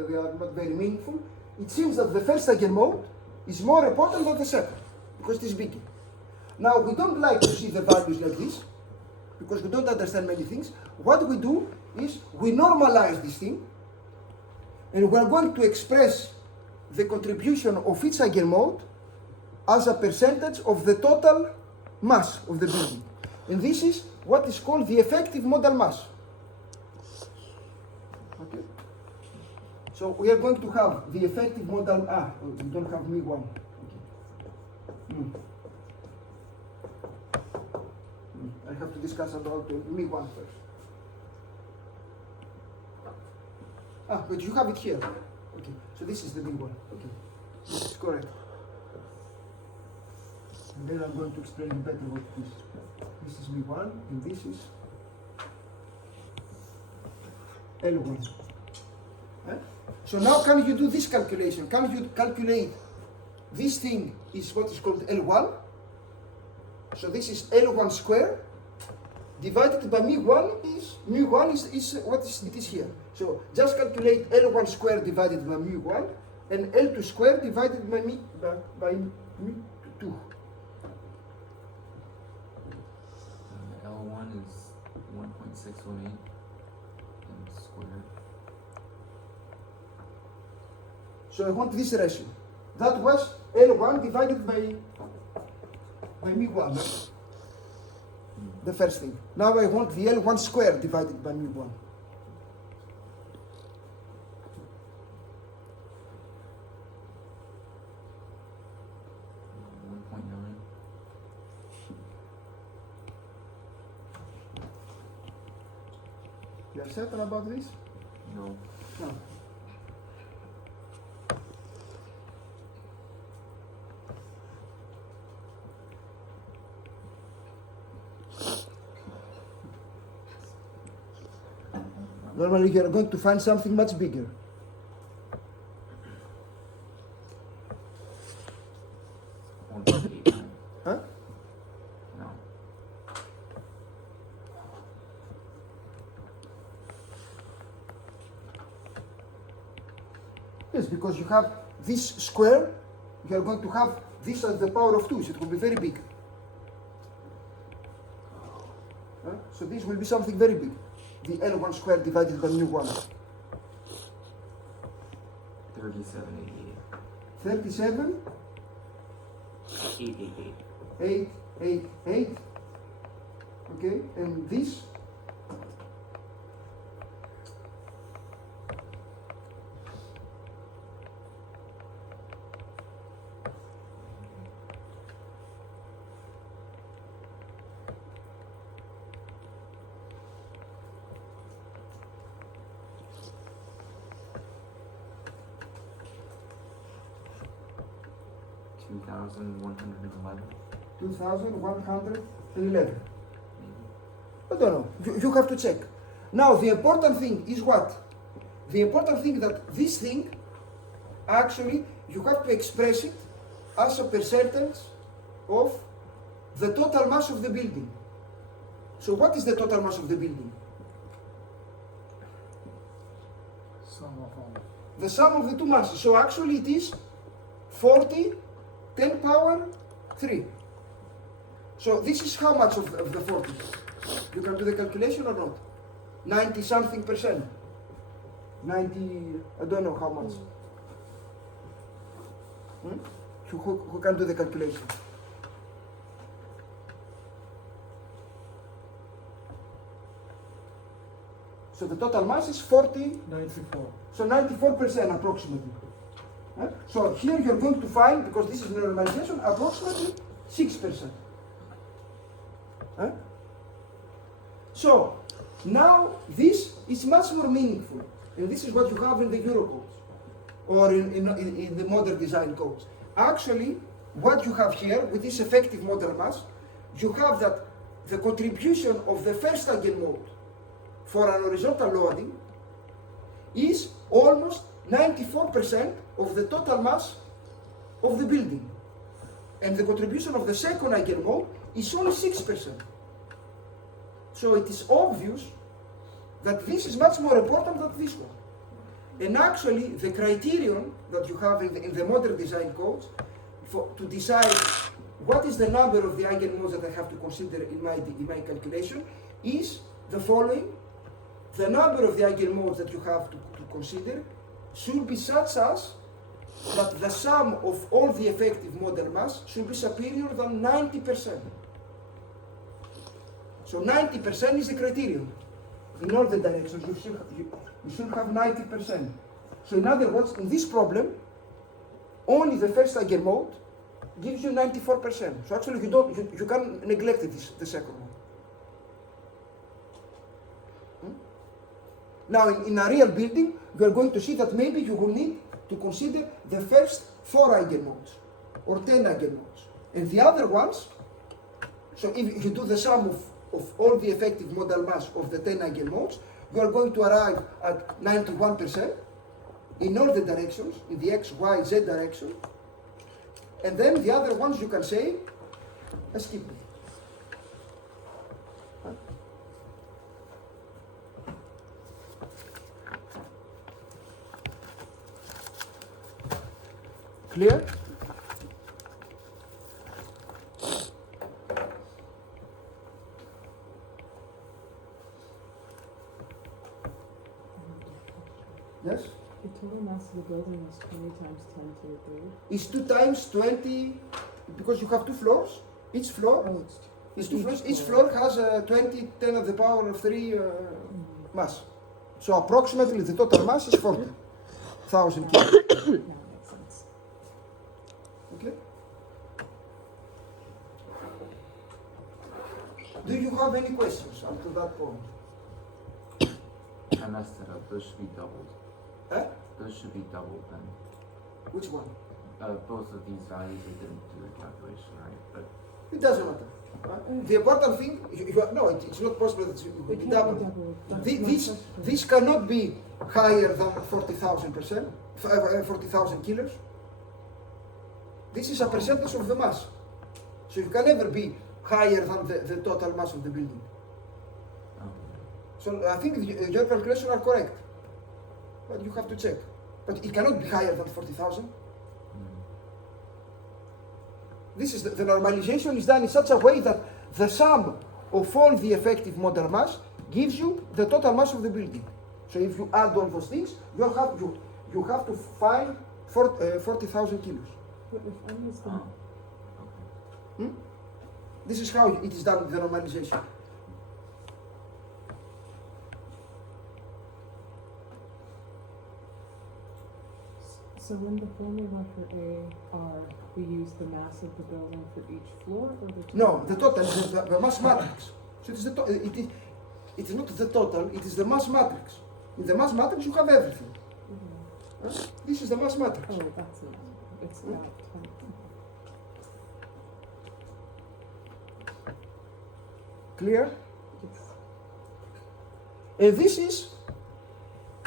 very meaningful, it seems that the first eigenmode is more important than the second, because it is bigger. Now, we don't like to see the values like this, because we don't understand many things. What we do is we normalize this thing, and we're going to express the contribution of each eigenmode as a percentage of the total mass of the building. And this is what is called the effective modal mass. Okay. So we are going to have the effective modal, we don't have me one. Okay. I have to discuss about me one first. But you have it here. Okay, so this is the big one. Okay, this is correct. And then I'm going to explain better what it is. This is B1 and this is L1. Eh? So now can you do this calculation? Can you calculate this thing is what is called L1? So this is L1 square divided by mu1 is what it is here. So just calculate L1 square divided by mu1 and L2 square divided by mu2. L1 is 1.618 and squared. So I want this ratio. That was L1 divided by mu1, right? The first thing. Now I want the L1 square divided by mu1. You are certain about this? No. No. Normally you are going to find something much bigger. Huh? No. Yes, because you have this square, you are going to have this as the power of 2, so it will be very big. Huh? So this will be something very big. The L1 square divided by mu1. 3788. 37, 888. 8, 8, 8. Okay, and this? $2,111. 2,111. I don't know. You have to check. Now, the important thing is what? The important thing that this thing, actually, you have to express it as a percentage of the total mass of the building. So what is the total mass of the building? Sum of all. The sum of the two masses. So actually it is 40, 10 power 3. So this is how much of the 40? You can do the calculation or not? 90 something percent. 90, I don't know how much. Who can do the calculation? So the total mass is 40, 94. so 94% approximately. So here you're going to find, because this is normalization, approximately 6%. So now this is much more meaningful, and this is what you have in the Eurocodes or in the modern design codes. Actually, what you have here with this effective model mass, you have that the contribution of the first eigenmode for an horizontal loading is almost 94% of the total mass of the building. And the contribution of the second eigenmode is only 6%. So it is obvious that this is much more important than this one. And actually, the criterion that you have in the modern design codes to decide what is the number of the eigenmodes that I have to consider in my calculation is the following. The number of the eigenmodes that you have to consider should be such as that the sum of all the effective model mass should be superior than 90%. So 90% is the criterion. In all the directions, you should have 90%. So in other words, in this problem, only the first eigenmode gives you 94%. So actually you can neglect the second one. Now, in a real building, you are going to see that maybe you will need to consider the first 4 eigenmodes or 10 eigenmodes. And the other ones, so if you do the sum of all the effective modal mass of the 10 eigenmodes, you are going to arrive at 91% in all the directions, in the x, y, z direction. And then the other ones you can say, let's skip it. Clear? Yes? The total mass of the building is 20 times 10 to the third. It's 2 times 20, because you have 2 floors. Each floor Oh, is 2 floors. Each floor has 20, 10 to the power of 3 mass. So approximately the total mass is 40,000 kilos. yeah, makes sense. Okay? Do you have any questions up to that point? I messed it up. Those should be doubled. Eh? Those should be doubled then. Which one? Both of these values, I didn't do the calculation right, but It doesn't matter. The important thing, it's not possible that it will It be can't doubled. be doubled. That's Thi- my This, question. this cannot be higher than 40,000%, 40,000 kilos. This is a percentage of the mass. So you can never be higher than the total mass of the building. So I think your calculations are correct. But you have to check. But it cannot be higher than 40,000. This is the normalization is done in such a way that the sum of all the effective modal mass gives you the total mass of the building. So if you add all those things, you have to find 40,000 kilos. But if M is the, okay. This is how it is done, the normalization. so in the formula for AR, we use the mass of the building for each floor or the total? No, the total is the mass matrix. So it is it is not the total, it is the mass matrix. In the mass matrix you have everything. Mhm. This is the mass matrix. Oh, that's not, it's not 20. Clear? Yes. And this is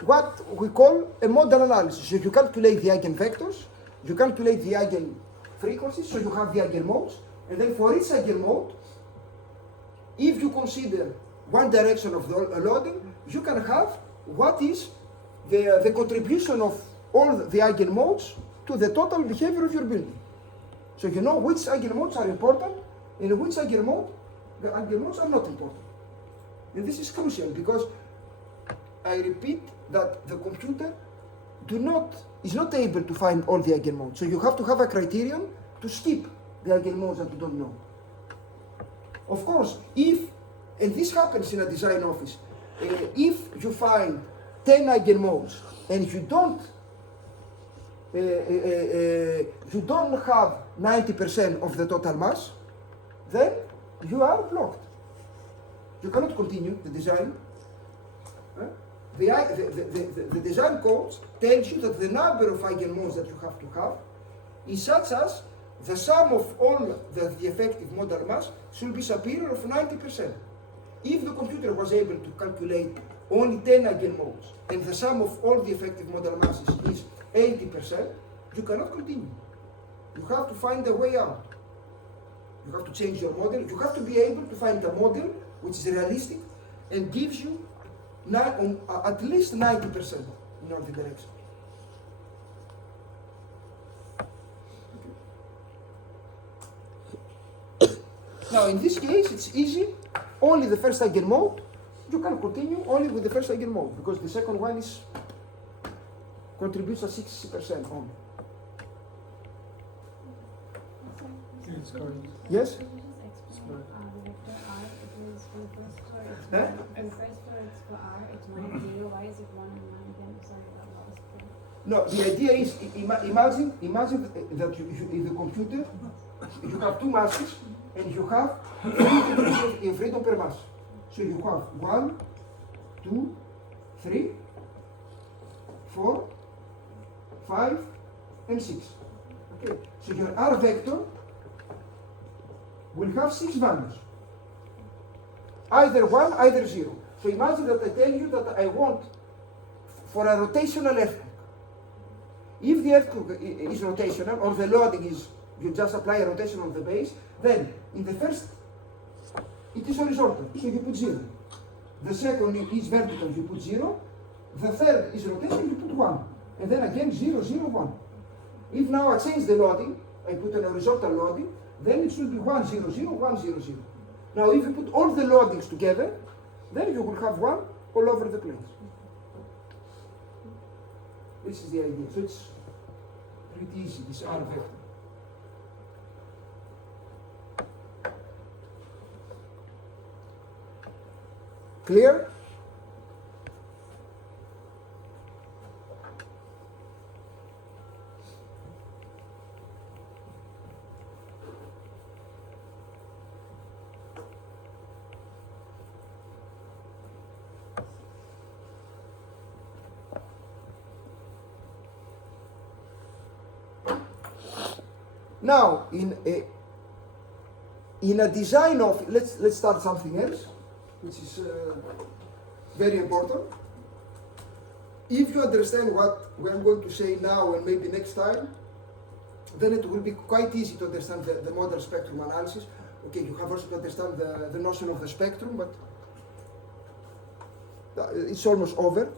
what we call a modal analysis. So you calculate the eigenvectors, you calculate the eigenfrequencies, so you have the eigenmodes, and then for each eigenmode, if you consider one direction of the loading, you can have what is the contribution of all the eigenmodes to the total behavior of your building. So you know which eigenmodes are important and which eigenmodes are not important. And this is crucial because I repeat that the computer is not able to find all the eigenmodes. So you have to have a criterion to skip the eigenmodes that you don't know. Of course, and this happens in a design office, if you find 10 eigenmodes and you don't have 90% of the total mass, then you are blocked. You cannot continue the design. The design codes tells you that the number of eigenmodes that you have to have is such as the sum of all the effective modal mass should be superior of 90%. If the computer was able to calculate only 10 eigenmodes and the sum of all the effective modal masses is 80%, you cannot continue. You have to find a way out. You have to change your model. You have to be able to find a model which is realistic and gives you at least 90% in all the directions. Now in this case it's easy, only the first eigenmode, you can continue only with the first eigenmode because the second one contributes at 60% only. It's correct. Yes? Could you just explain the vector R? It is for the first floor, it's Huh? for the first floor it's for R, it's 1 and 0. Why is it 1 and 1 again? Sorry, that was clear. No, the idea is imagine that in the computer you have two masses and you have 3 degrees of freedom per mass. So you have 1, 2, 3, 4, 5, and 6. Okay, so your R vector will have 6 values. Either 1, either 0. So imagine that I tell you that I want for a rotational earthquake. If the earthquake is rotational, or the loading is, you just apply a rotation on the base, then in the first, it is horizontal, so you put 0. The second is vertical, you put 0. The third is rotation, you put 1. And then again 0, 0, 1. If now I change the loading, I put an horizontal loading, then it should be 1, 0, 0, 1, 0, 0. Now if you put all the loadings together, then you will have 1 all over the place. This is the idea. So it's pretty easy, this R vector. Clear? Now, in a design of, let's start something else, which is very important. If you understand what we're going to say now and maybe next time, then it will be quite easy to understand the model spectrum analysis. Okay, you have also to understand the notion of the spectrum, but it's almost over.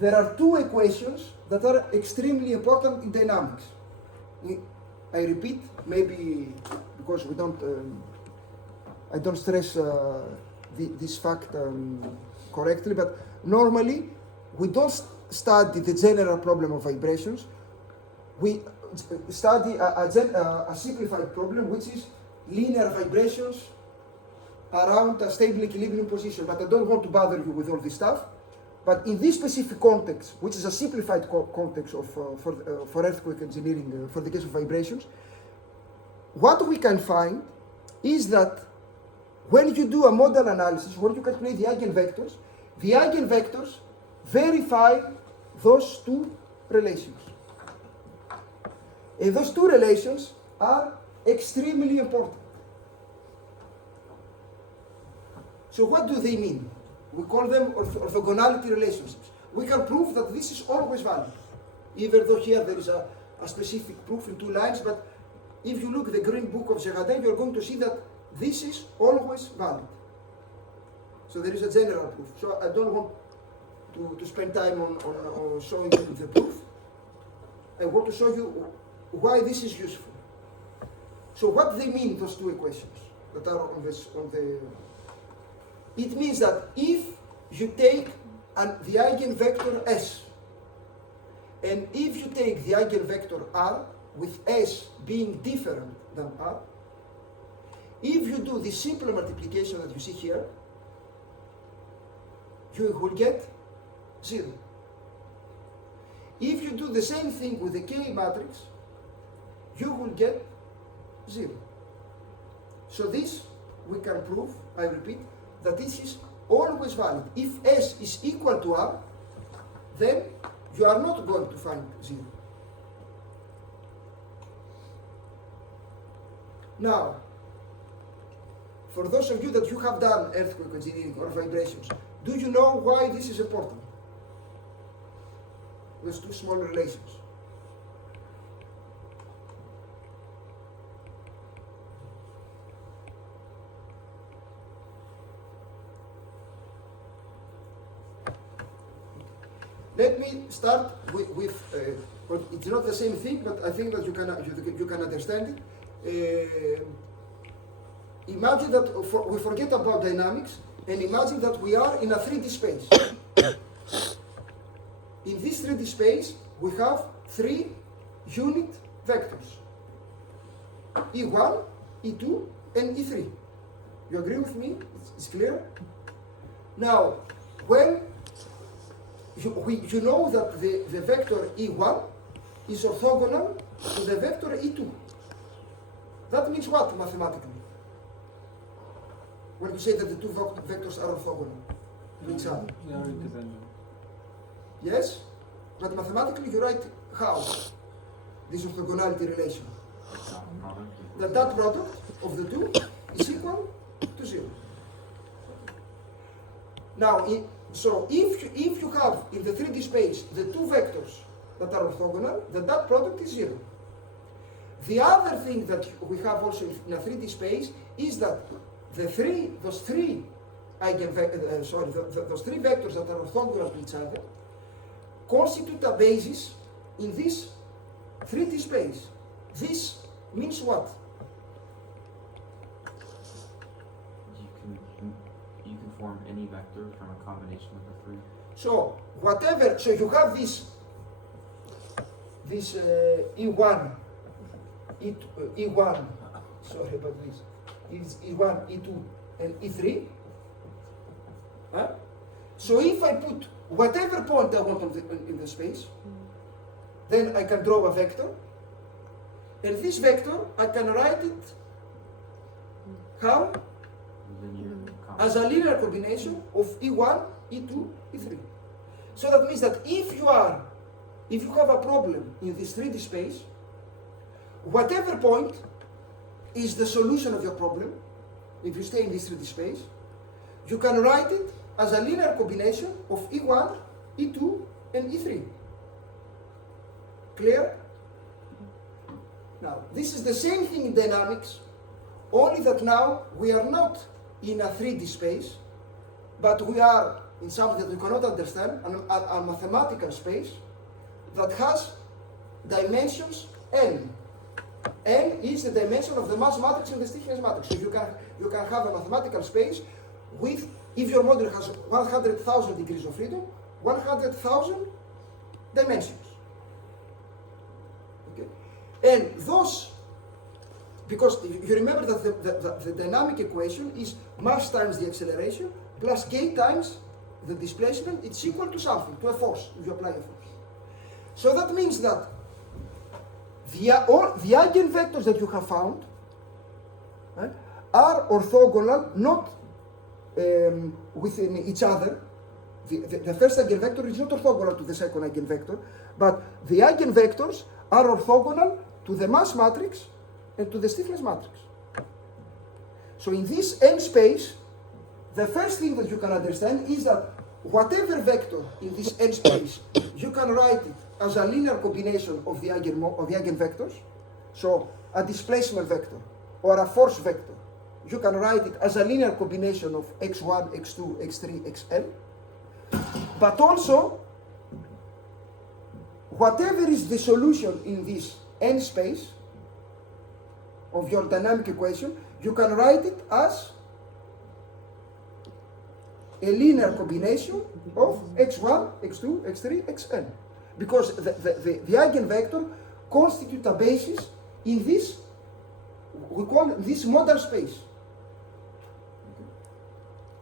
There are two equations that are extremely important in dynamics. I repeat, maybe because we don't, I don't stress this fact correctly, but normally we don't study the general problem of vibrations. We study a simplified problem, which is linear vibrations around a stable equilibrium position. But I don't want to bother you with all this stuff. But in this specific context, which is a simplified context of, for earthquake engineering, for the case of vibrations, what we can find is that when you do a model analysis, when you calculate the eigenvectors verify those two relations. And those two relations are extremely important. So what do they mean? We call them orthogonality relationships. We can prove that this is always valid, even though here there is a specific proof in 2 lines, but if you look at the Green Book of Girardin, you're going to see that this is always valid. So there is a general proof. So I don't want to spend time on showing you the proof. I want to show you why this is useful. So what they mean, those two equations that are on the it means that if you take the eigenvector S, and if you take the eigenvector R, with S being different than R, if you do the simple multiplication that you see here, you will get 0. If you do the same thing with the K matrix, you will get 0. So this we can prove, I repeat, that this is always valid. If S is equal to R, then you are not going to find 0. Now, for those of you that you have done earthquake engineering or vibrations, do you know why this is important? Those two small relations. Let me start with it's not the same thing, but I think that you can understand it. Imagine that we forget about dynamics and imagine that we are in a 3D space. In this 3D space, we have 3 unit vectors: E1, E2, and E3. You agree with me? It's clear? Now, when you know that the vector E1 is orthogonal to the vector E2. That means what mathematically? When you say that the two vectors are orthogonal? to each other. They are independent. Yes? But mathematically you write how? This orthogonality relation. The dot product of the two is equal to 0. Now, so if you have in the 3D space the two vectors that are orthogonal, the dot product is 0. The other thing that we have also in a 3D space is that those three vectors that are orthogonal to each other constitute a basis in this 3D space. This means what? You can form any vector from a combination of the three. So whatever, so you have this E1, E1, sorry about this, is E1, E2, and E3. Huh? So if I put whatever point I want in the space, then I can draw a vector, and this vector I can write it how? Linear As a linear combination of E1, E2, E3. So that means that if you have a problem in this 3D space, whatever point is the solution of your problem, if you stay in this 3D space, you can write it as a linear combination of E1, E2, and E3. Clear? Now, this is the same thing in dynamics, only that now we are not in a 3D space, but we are in something that we cannot understand, a mathematical space that has dimensions n. N is the dimension of the mass matrix and the stiffness matrix. So you can have a mathematical space with, if your model has 100,000 degrees of freedom, 100,000 dimensions. Okay, and those, because you remember that the dynamic equation is mass times the acceleration plus k times the displacement. It's equal to something, to a force, if you apply a force. So that means that the eigenvectors that you have found are orthogonal, not within each other. The first eigenvector is not orthogonal to the second eigenvector, but the eigenvectors are orthogonal to the mass matrix and to the stiffness matrix. So in this n space, the first thing that you can understand is that whatever vector in this n space, you can write it as a linear combination of the eigenvectors. So a displacement vector or a force vector, you can write it as a linear combination of x1, x2, x3, xn. But also, whatever is the solution in this n space of your dynamic equation, you can write it as a linear combination of x1, x2, x3, xn. Because the eigenvector constitute a basis in this, we call this modal space.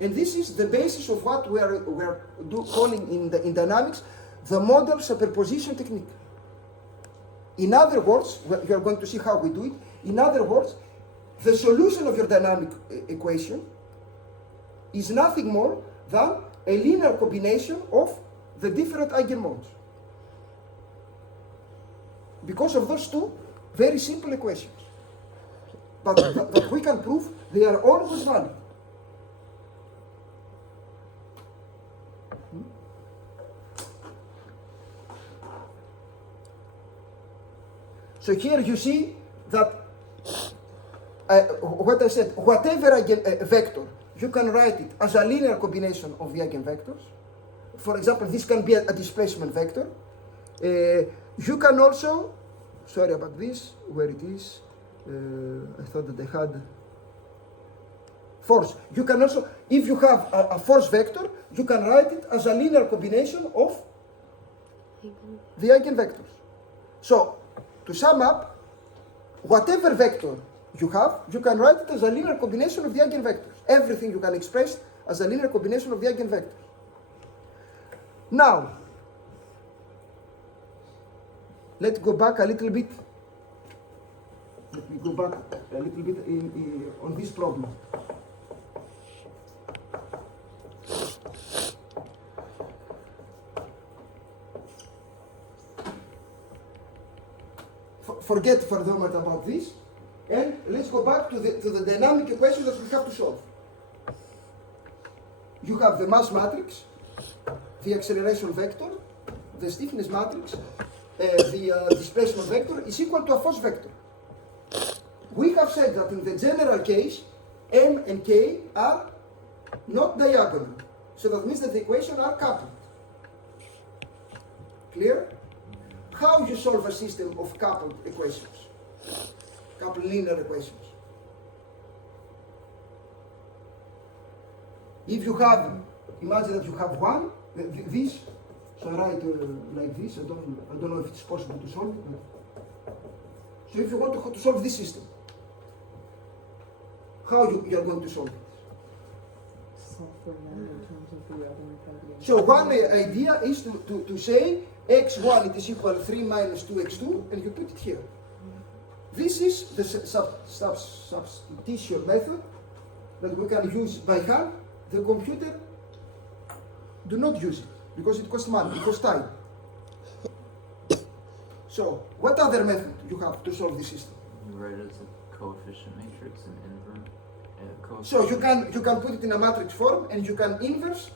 And this is the basis of what we are calling in dynamics the modal superposition technique. In other words, you are going to see how we do it. In other words, the solution of your dynamic equation is nothing more than a linear combination of the different eigenmodes. Because of those two very simple equations. But we can prove they are always valid. So here you see that what I said, whatever vector, you can write it as a linear combination of the eigenvectors. For example, this can be a displacement vector. You can also, sorry about this, where it is, I thought that I had force. You can also, if you have a force vector, you can write it as a linear combination of the eigenvectors. So, to sum up, whatever vector you have, you can write it as a linear combination of the eigenvectors. Everything you can express as a linear combination of the eigenvectors. Now, let's go back a little bit. Let me go back a little bit on this problem. forget for the moment about this, and let's go back to the dynamic equation that we have to solve. You have the mass matrix, the acceleration vector, the stiffness matrix, the displacement vector is equal to a force vector. We have said that in the general case, M and K are not diagonal. So that means that the equations are coupled. Clear? How you solve a system of coupled equations? Coupled linear equations. If you have, imagine that you have one, this, so I write like this, I don't know if it's possible to solve it. But so if you want to solve this system, how you are going to solve it? Solve for one in terms of the other value. So one idea is to say x1 it is equal 3 minus 2x2 and you put it here. This is the substitution method that we can use by hand. The computer do not use it because it costs money, it costs time. So what other method you have to solve this system? You write it as a coefficient matrix and invert. So you can put it in a matrix form and you can inverse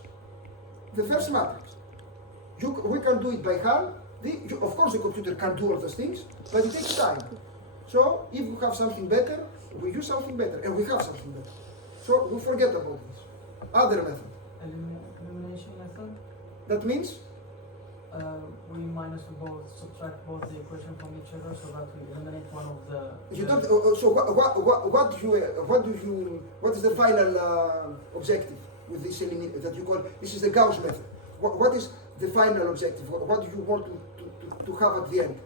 the first matrix. We can do it by hand. Of course the computer can do all those things, but it takes time. So if we have something better, we use something better, and we have something better. So we forget about this. Other method. Elimination method. That means We minus subtract both the equation from each other so that we eliminate one of the. you don't. So what is the final objective with this elimination that you call? This is the Gauss method. What is the final objective? What do you want to have at the end?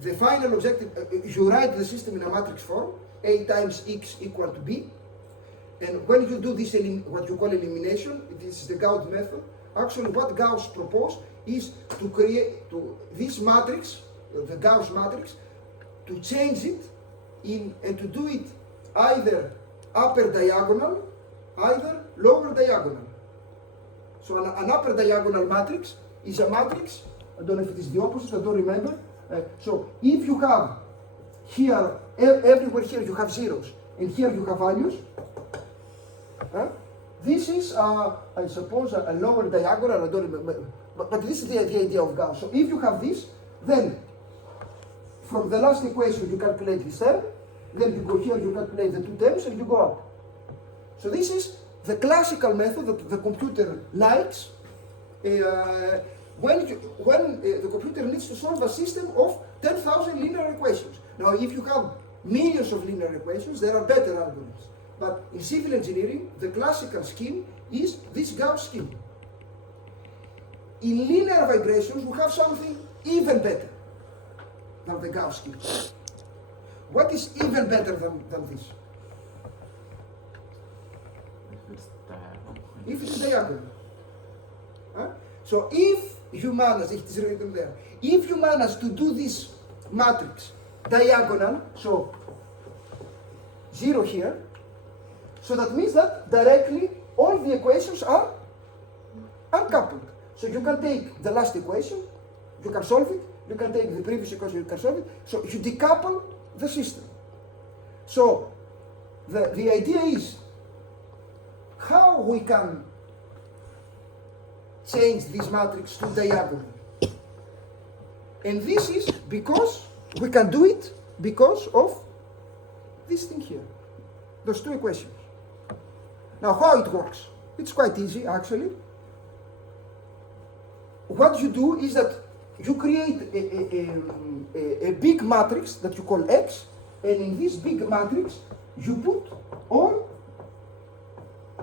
The final objective, you write the system in a matrix form, A times X equal to B, and when you do this, what you call elimination, this is the Gauss method. Actually, what Gauss proposed is to create this matrix, the Gauss matrix, to change it and to do it either upper diagonal, either lower diagonal. So an upper diagonal matrix is a matrix, I don't know if it is the opposite, I don't remember. So if you have here, everywhere here you have zeros, and here you have values, this is, I suppose, a lower diagonal, I don't remember, but this is the idea of Gauss. So if you have this, then from the last equation you calculate this term, then you go here, you calculate the two terms, and you go up. So this is the classical method that the computer likes when the computer needs to solve a system of 10,000 linear equations. Now, if you have millions of linear equations, there are better algorithms. But in civil engineering, the classical scheme is this Gauss scheme. In linear vibrations, we have something even better than the Gauss scheme. What is even better than this? If it's diagonal. If it's diagonal. So if you manage, it is written there, if you manage to do this matrix diagonal, so 0 here, so that means that directly all the equations are uncoupled. So you can take the last equation, you can solve it, you can take the previous equation, you can solve it, so you decouple the system. So the idea is how we can change this matrix to diagonal. And this is because we can do it because of this thing here, those two equations. Now how it works? It's quite easy actually. What you do is that you create a big matrix that you call X, and in this big matrix you put all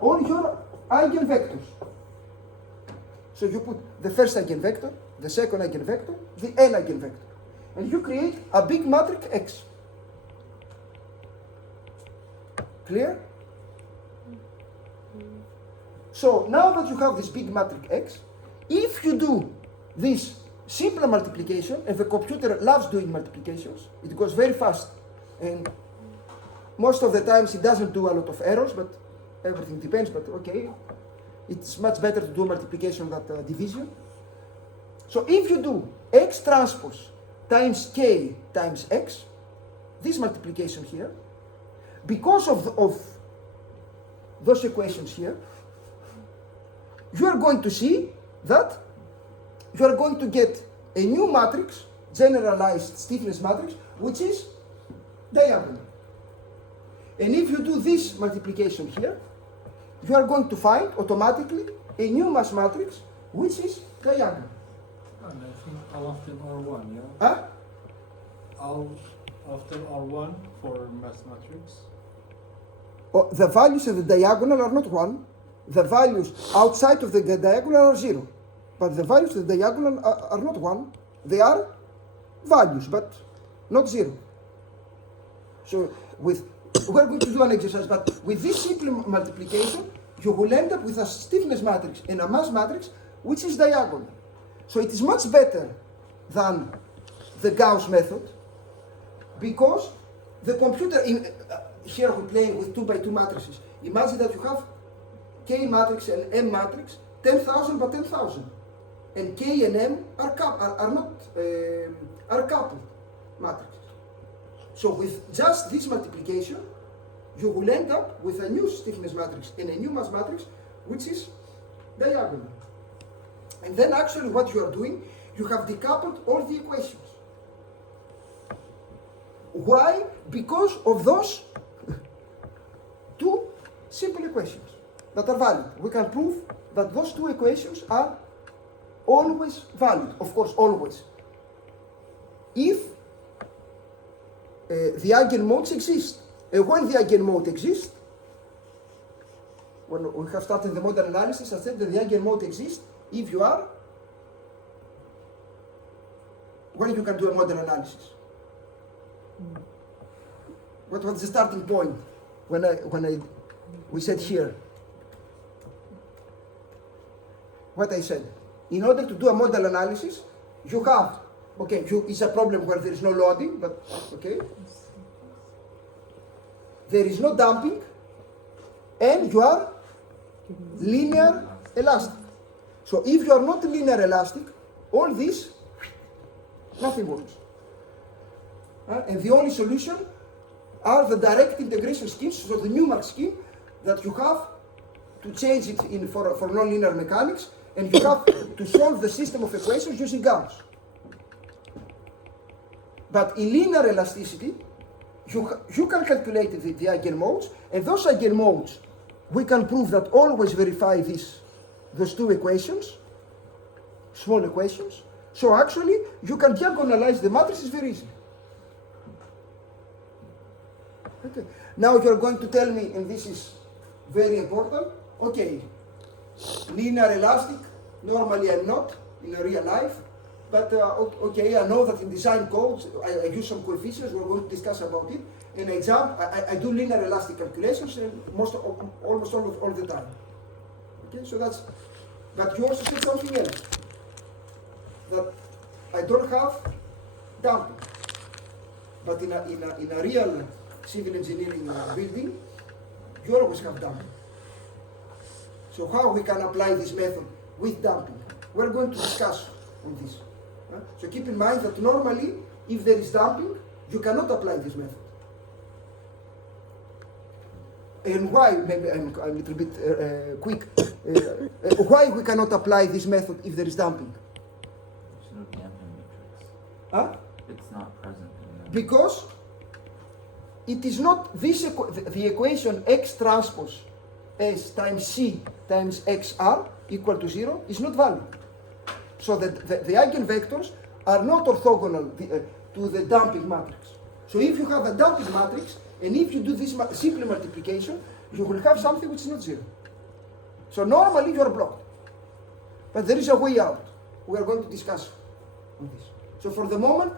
your eigenvectors. So you put the first eigenvector, the second eigenvector, the n eigenvector, and you create a big matrix X. Clear? So now that you have this big matrix X, if you do this simple multiplication, and the computer loves doing multiplications, it goes very fast, and most of the times it doesn't do a lot of errors, but everything depends, but okay. It's much better to do multiplication than division. So if you do x transpose times k times x, this multiplication here, because of those equations here, you are going to see that you are going to get a new matrix, generalized stiffness matrix, which is diagonal. And if you do this multiplication here, you are going to find automatically a new mass matrix, which is diagonal. And I think all of them are one, yeah? Huh? All of them are one for mass matrix. Oh, the values of the diagonal are not one. The values outside of the diagonal are 0. But the values of the diagonal are not 1. They are values, but not 0. So we're going to do an exercise, but with this simple multiplication, you will end up with a stiffness matrix and a mass matrix, which is diagonal. So it is much better than the Gauss method, because the computer, here we're playing with 2 by 2 matrices. Imagine that you have K matrix and M matrix, 10,000 by 10,000. And K and M are coupled matrices. So with just this multiplication, you will end up with a new stiffness matrix and a new mass matrix, which is diagonal. And then actually what you are doing, you have decoupled all the equations. Why? Because of those two simple equations that are valid. We can prove that those two equations are always valid, of course, always. If the eigenmodes exist. When the eigenmode exists, when we have started the model analysis, I said that the eigenmode exists if you are, when you can do a model analysis. What was the starting point we said here? What I said, in order to do a model analysis, you have, okay, it's a problem where there is no loading, but okay. There is no damping, and you are linear elastic. So if you are not linear elastic, all this, nothing works. And the only solution are the direct integration schemes, so the Newmark scheme that you have to change it for nonlinear mechanics, and you have to solve the system of equations using Gauss. But in linear elasticity, you can calculate the eigenmodes, and those eigenmodes, we can prove that always verify those two equations, small equations. So actually, you can diagonalize the matrices very easily. Okay. Now you're going to tell me, and this is very important, okay, linear elastic, normally I'm not in real life, but okay, I know that in design codes, I use some coefficients, we're going to discuss about it. In exam, I do linear elastic calculations and almost all the time. Okay, so that's, but you also said something else, that I don't have damping. But in a real civil engineering building, you always have damping. So how we can apply this method with damping? We're going to discuss on this. So keep in mind that normally, if there is damping, you cannot apply this method. And why? Maybe I'm a little bit quick. Why we cannot apply this method if there is damping? There's no damping matrix. Huh? It's not present in the Because it is not this the equation x transpose s times c times xr equal to 0 is not valid. So that the eigenvectors are not orthogonal to the damping matrix. So if you have a damping matrix, and if you do this simple multiplication, you will have something which is not 0. So normally you are blocked. But there is a way out. We are going to discuss on this. So for the moment,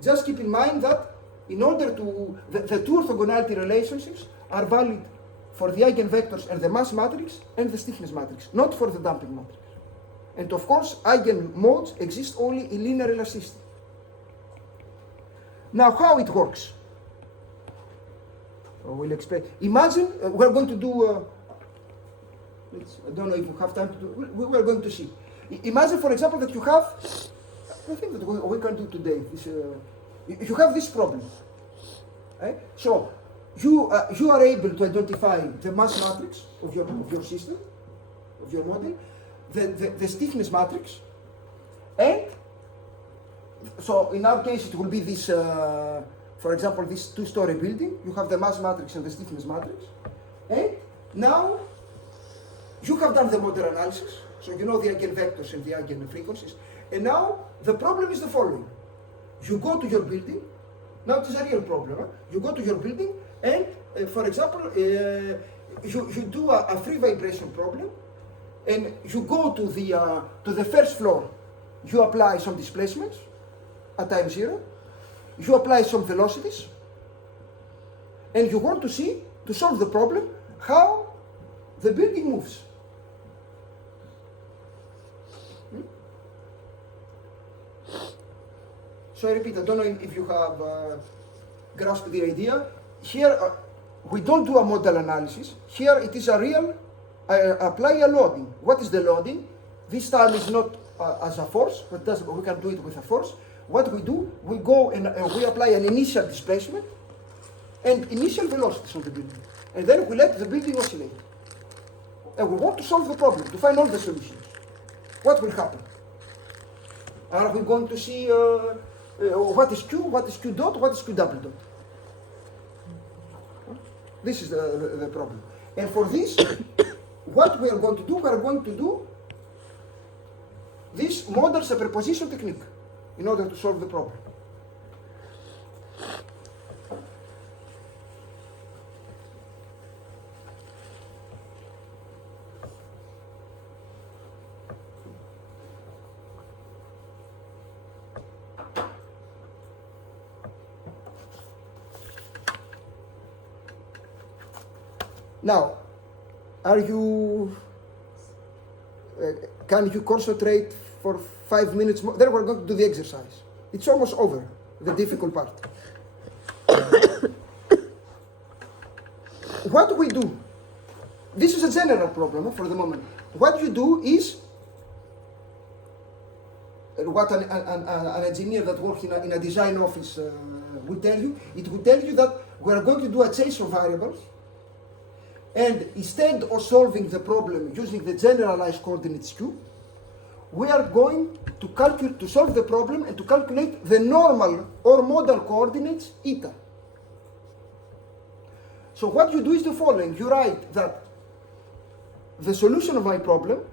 just keep in mind that in order to, the two orthogonality relationships are valid for the eigenvectors and the mass matrix and the stiffness matrix, not for the damping matrix. And of course, eigenmodes exist only in linear elasticity. Now, how it works? We'll explain. Imagine we're going to do. I don't know if we have time to do. We are going to see. Imagine, for example, that you have I think that we can do today. You have this problem. So you are able to identify the mass matrix of your system, of your model, the stiffness matrix, and so in our case it will be this, for example, this two-story building. You have the mass matrix and the stiffness matrix, and now you have done the model analysis, so you know the eigenvectors and the eigenfrequencies, and now the problem is the following. You go to your building, now it is a real problem. You go to your building and, for example, you do a free vibration problem, and you go to the first floor, you apply some displacements at time 0, you apply some velocities, and you want to see, to solve the problem, how the building moves. So I repeat, I don't know if you have grasped the idea. Here, we don't do a model analysis. Here it is a real, apply a loading. What is the loading? This time is not as a force, but we can do it with a force. What we do, we go and we apply an initial displacement and initial velocities on the building. And then we let the building oscillate. And we want to solve the problem, to find all the solutions. What will happen? Are we going to see what is Q, what is Q dot, what is Q double dot? This is the problem. And for this, what we are going to do, we are going to do this model superposition technique in order to solve the problem. Now, are you, can you concentrate for 5 minutes more? Then we're going to do the exercise. It's almost over, the difficult part. What do we do? This is a general problem for the moment. What you do is, what an engineer that works in a design office will tell you, it will tell you that we're going to do a chase of variables. And instead of solving the problem using the generalized coordinates Q, we are going to solve the problem and to calculate the normal or modal coordinates eta. So what you do is the following. You write that the solution of my problem,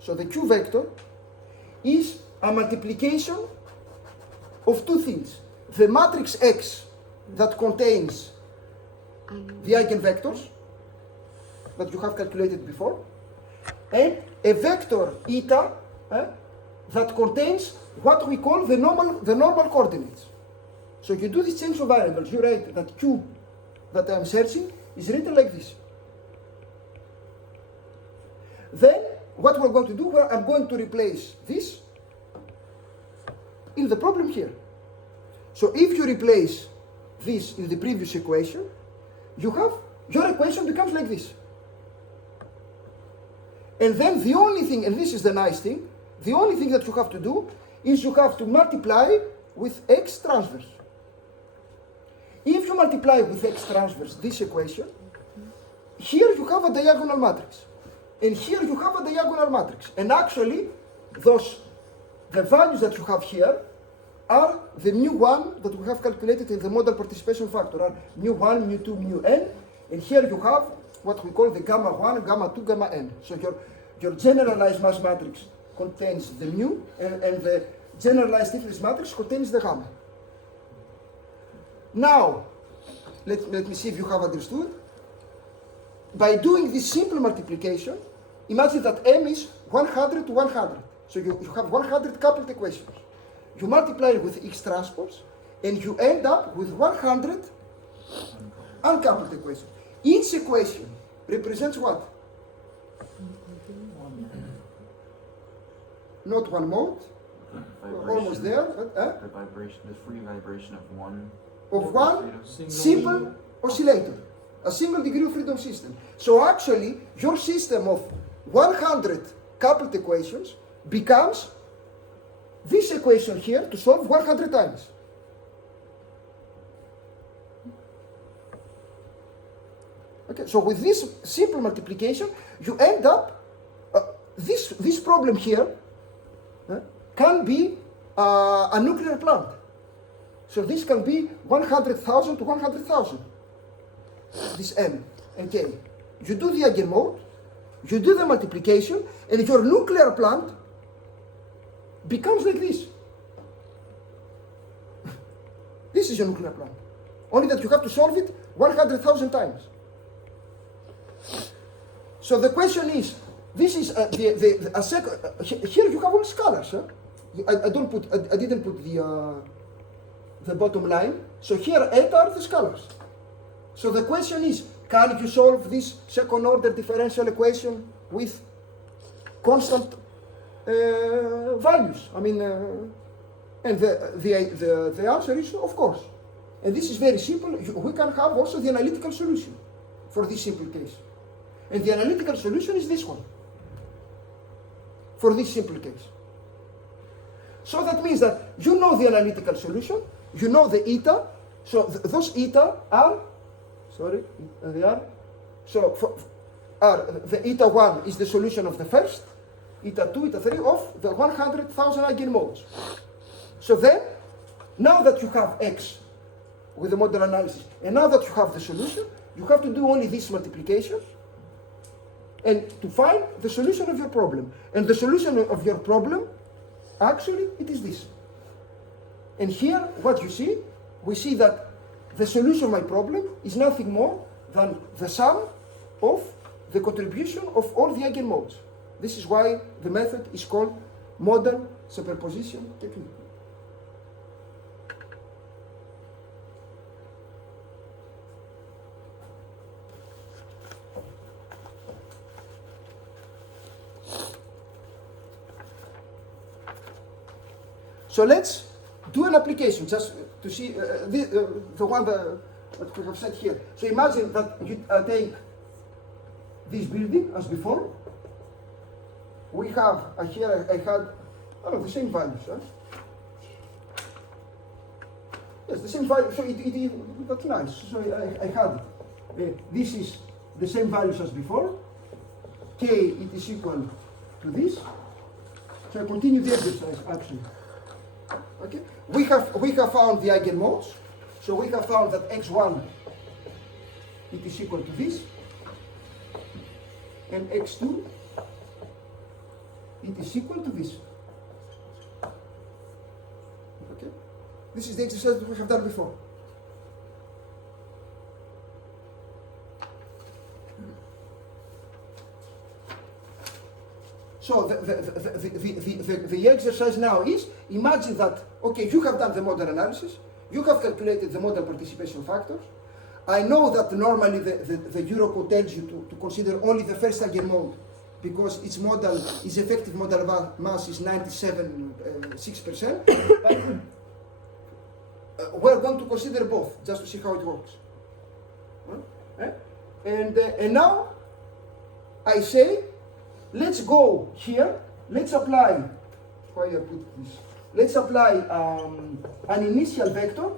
so the Q vector, is a multiplication of two things. The matrix X that contains the eigenvectors that you have calculated before, and a vector eta that contains what we call the normal coordinates. So you do this change of variables. You write that Q that I am searching is written like this. Then what we're going to do, I'm going to replace this in the problem here. So if you replace this in the previous equation, you have, your equation becomes like this. And then the only thing, and this is the nice thing, the only thing that you have to do is you have to multiply with x transverse. If you multiply with x transverse this equation, here you have a diagonal matrix. And here you have a diagonal matrix. And actually, the values that you have here are the mu1 that we have calculated in the model participation factor, are mu1, mu2, mu_n. And here you have what we call the gamma 1, gamma 2, gamma n. So your generalized mass matrix contains the mu, and the generalized stiffness matrix contains the gamma. Now, let me see if you have understood. By doing this simple multiplication, imagine that m is 100 to 100. So you have 100 coupled equations. You multiply it with x transpose, and you end up with 100 uncoupled equations. Each equation represents what? Not one mode, almost there, but The vibration, the free vibration of one. of one simple oscillator, a single degree of freedom system. So actually, your system of 100 coupled equations becomes this equation here to solve 100 times. Okay, so with this simple multiplication, you end up, this problem here can be a nuclear plant. So this can be 100,000 to 100,000, this M and K. You do the eigenmode, you do the multiplication, and your nuclear plant becomes like this. This is your nuclear plant. Only that you have to solve it 100,000 times. So the question is, this is here you have all scalars. Huh? I didn't put the bottom line. So here eta are the scalars. So the question is, can you solve this second order differential equation with constant values? I mean, and the answer is of course. And this is very simple. We can have also the analytical solution for this simple case. And the analytical solution is this one for this simple case. So that means that you know the analytical solution, you know the eta, so those eta are, they are, so the eta 1 is the solution of the first, eta 2, eta 3 of the 100,000 eigenmodes. So then, now that you have X with the model analysis, and now that you have the solution, you have to do only this multiplication and to find the solution of your problem. And the solution of your problem, actually, it is this. And here, what you see, we see that the solution of my problem is nothing more than the sum of the contribution of all the eigenmodes. This is why the method is called model superposition technique. So let's do an application just to see the one that we have set here. So imagine that you take this building as before. We have here I had the same values. Huh? Yes, the same value. So that's nice. So I had this is the same values as before. K it is equal to this. So I continue the exercise actually. Okay, we have found the eigenmodes, so we have found that x1 it is equal to this, and x2 it is equal to this. Okay, this is the exercise that we have done before. So the exercise now is, imagine that, okay, you have done the model analysis, you have calculated the model participation factors. I know that normally the Eurocode tells you to consider only the first eigenmode because its model, its effective model mass is 97.6%. But we're going to consider both just to see how it works. And now I say, let's go here, let's apply, why I put this, let's apply an initial vector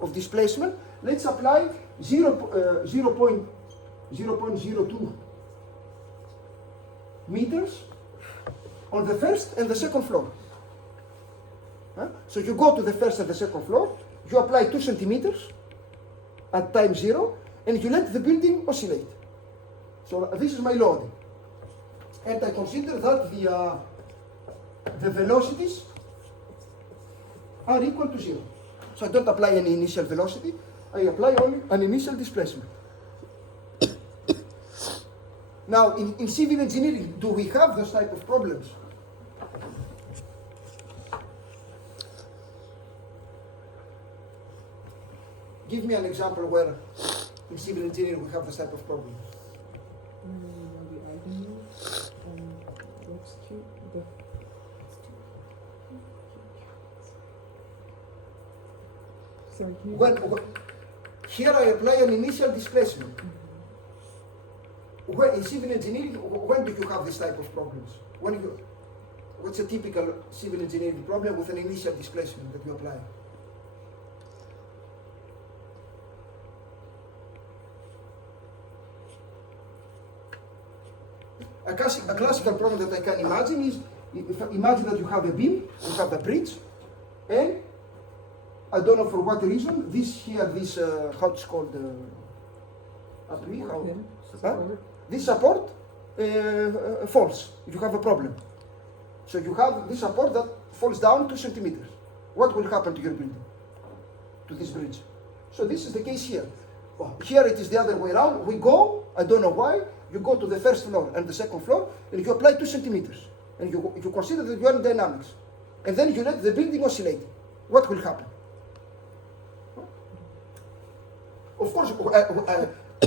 of displacement. Let's apply 0.02 meters on the first and the second floor. So you go to the first and the second floor, you apply 2 centimeters at time 0, and you let the building oscillate. So this is my loading. And I consider that the velocities are equal to 0. So I don't apply any initial velocity, I apply only an initial displacement. Now, in civil engineering, do we have those type of problems? Give me an example where in civil engineering we have this type of problem. The eigenmodes, looks cute. Sorry, can you? When here I apply an initial displacement. When in civil engineering, when do you have this type of problems? When you What's a typical civil engineering problem with an initial displacement that you apply? A classical problem that I can imagine is, imagine that you have a beam, you have a bridge, and I don't know for what reason, how it's called, appui, how, huh? This support falls if you have a problem. So you have this support that falls down 2 centimeters. What will happen to your building, to this bridge? So this is the case here. Well, here it is the other way around. We go, I don't know why, you go to the first floor and the second floor, and you apply 2 centimeters. And you consider that you are in dynamics. And then you let the building oscillate. What will happen? Of course,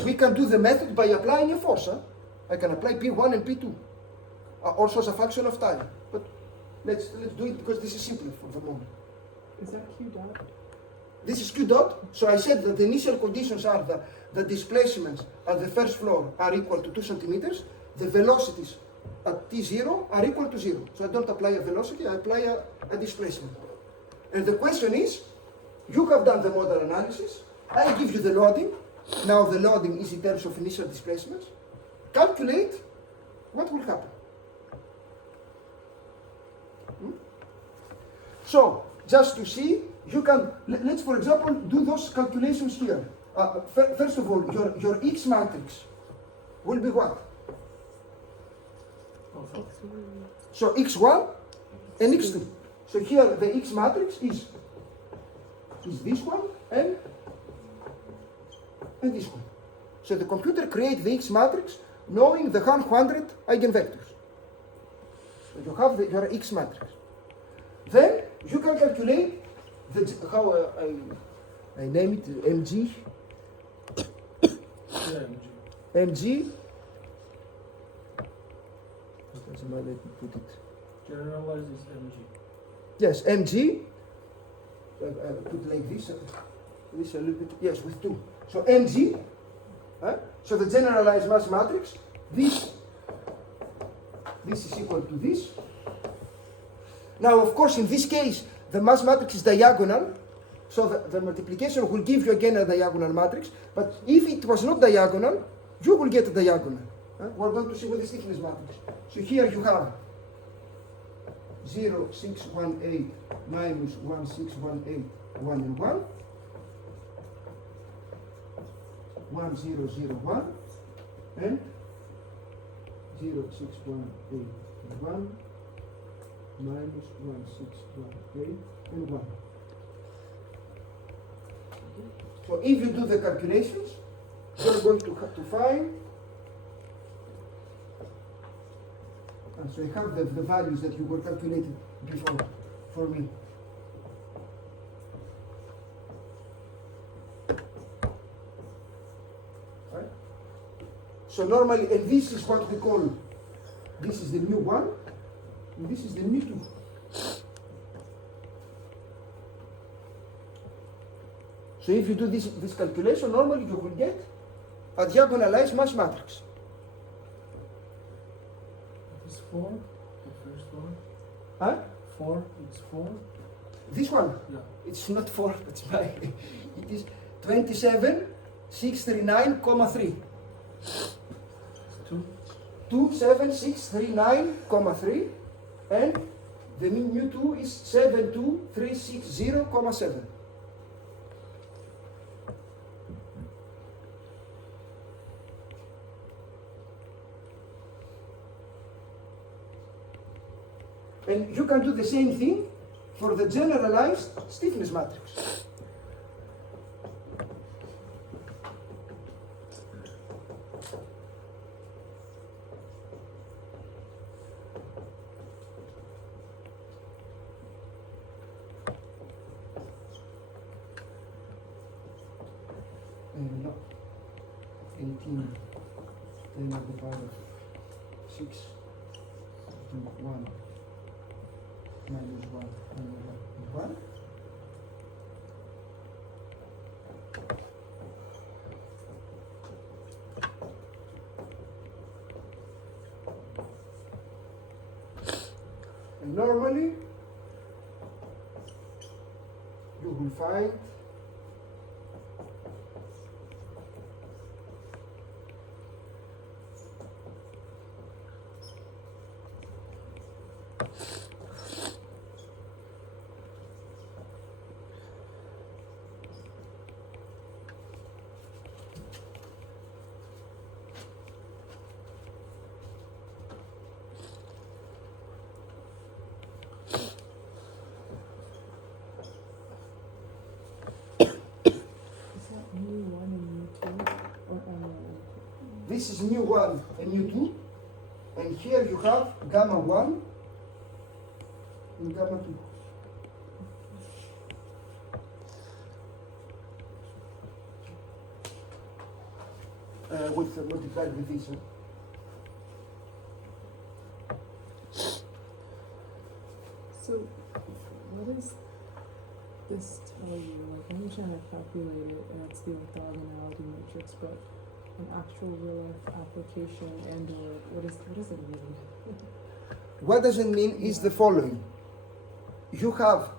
we can do the method by applying a force. Huh? I can apply P1 and P2, also as a function of time. But let's do it because this is simpler for the moment. Is that Q dot? This is Q dot. So I said that the initial conditions are that the displacements at the first floor are equal to 2 centimeters. The velocities at T0 are equal to 0. So I don't apply a velocity, I apply a displacement. And the question is, you have done the modal analysis, I give you the loading. Now the loading is in terms of initial displacements. Calculate what will happen. So, just to see, you can, let's for example do those calculations here. First of all, your X matrix will be what? So X1 and X2. So here the X matrix is this one and this one. So the computer creates the X matrix knowing the 100 eigenvectors. So you have your X matrix. Then you can calculate how I name it MG. Yeah, MG. Let me put it. generalized is MG. Yes, MG. I put like this. This a little bit. Yes, with 2. So MG. So the generalized mass matrix. This is equal to this. Now, of course, in this case, the mass matrix is diagonal, so the multiplication will give you again a diagonal matrix. But if it was not diagonal, you will get a diagonal. We're going to see with the stiffness matrix. So here you have 0, 6, 1, 8 minus 1, 6, 1, 8, 1 and 1. 1, 0, 0, 1 and 0, 6, 1, 8 and 1 minus 1, 6, 1, 8 and 1. So if you do the calculations, you're going to have to find, so I have the values that you were calculated before for me. Right? So normally, and this is what we call, this is the new one, and this is the new 2. So if you do this calculation, normally you will get a diagonalized mass matrix. It's 4, the first one. Huh? 4, it's 4. This one? Yeah. It's not 4, that's my, it is 27, 639,3. It's 2. 27639,3 and the new 2 is 72360,7. And you can do the same thing for the generalized stiffness matrix. No. 18, 10 to the power of 6, 1. Minus 1 and 1. And normally, you will find Is that mu1 and mu2 or mu1? this is mu 1 and mu 2, and here you have gamma 1 and gamma 2. With multiplied with this. So, what does this tell you? Like, I understand I calculate it, and it's the orthogonality matrix, but an actual real life application and or what does it mean? What does it mean is the following. You have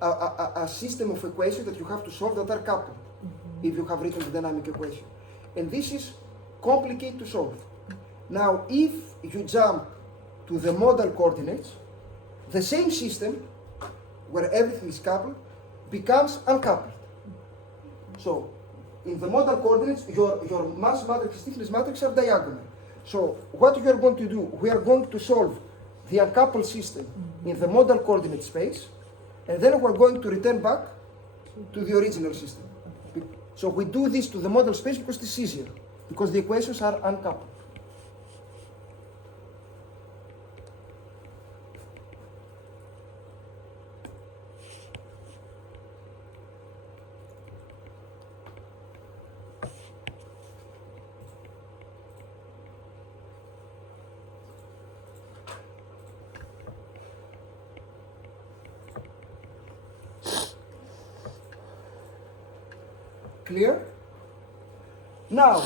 a system of equations that you have to solve that are coupled, if you have written the dynamic equation. And this is complicated to solve. Now, if you jump to the modal coordinates, the same system, where everything is coupled, becomes uncoupled. So, in the modal coordinates, your mass matrix, stiffness matrix are diagonal. So, what we are going to do, we are going to solve the uncoupled system in the modal coordinate space, and then we're going to return back to the original system. So we do this to the model space because it's easier, because the equations are uncoupled. Clear? Now,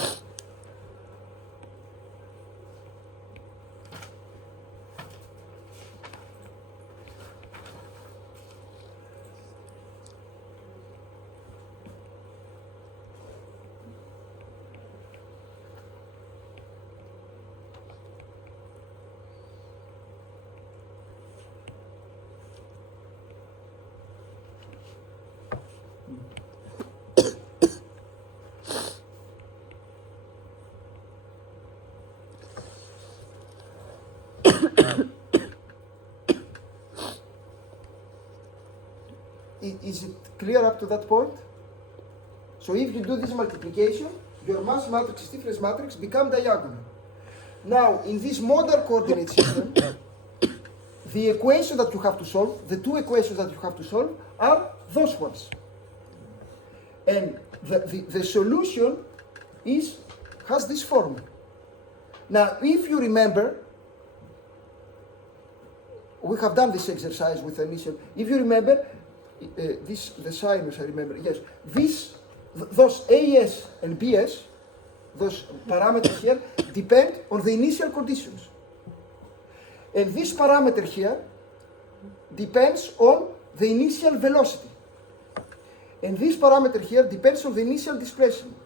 is it clear up to that point? So if you do this multiplication, your mass matrix, stiffness matrix become diagonal. Now, in this modal coordinate system, the equation that you have to solve, the two equations that you have to solve, are those ones. And the solution has this formula. Now, if you remember, we have done this exercise with initial. If you remember, the sinus, I remember, yes, those AS and BS, those parameters here, depend on the initial conditions. And this parameter here depends on the initial velocity. And this parameter here depends on the initial displacement.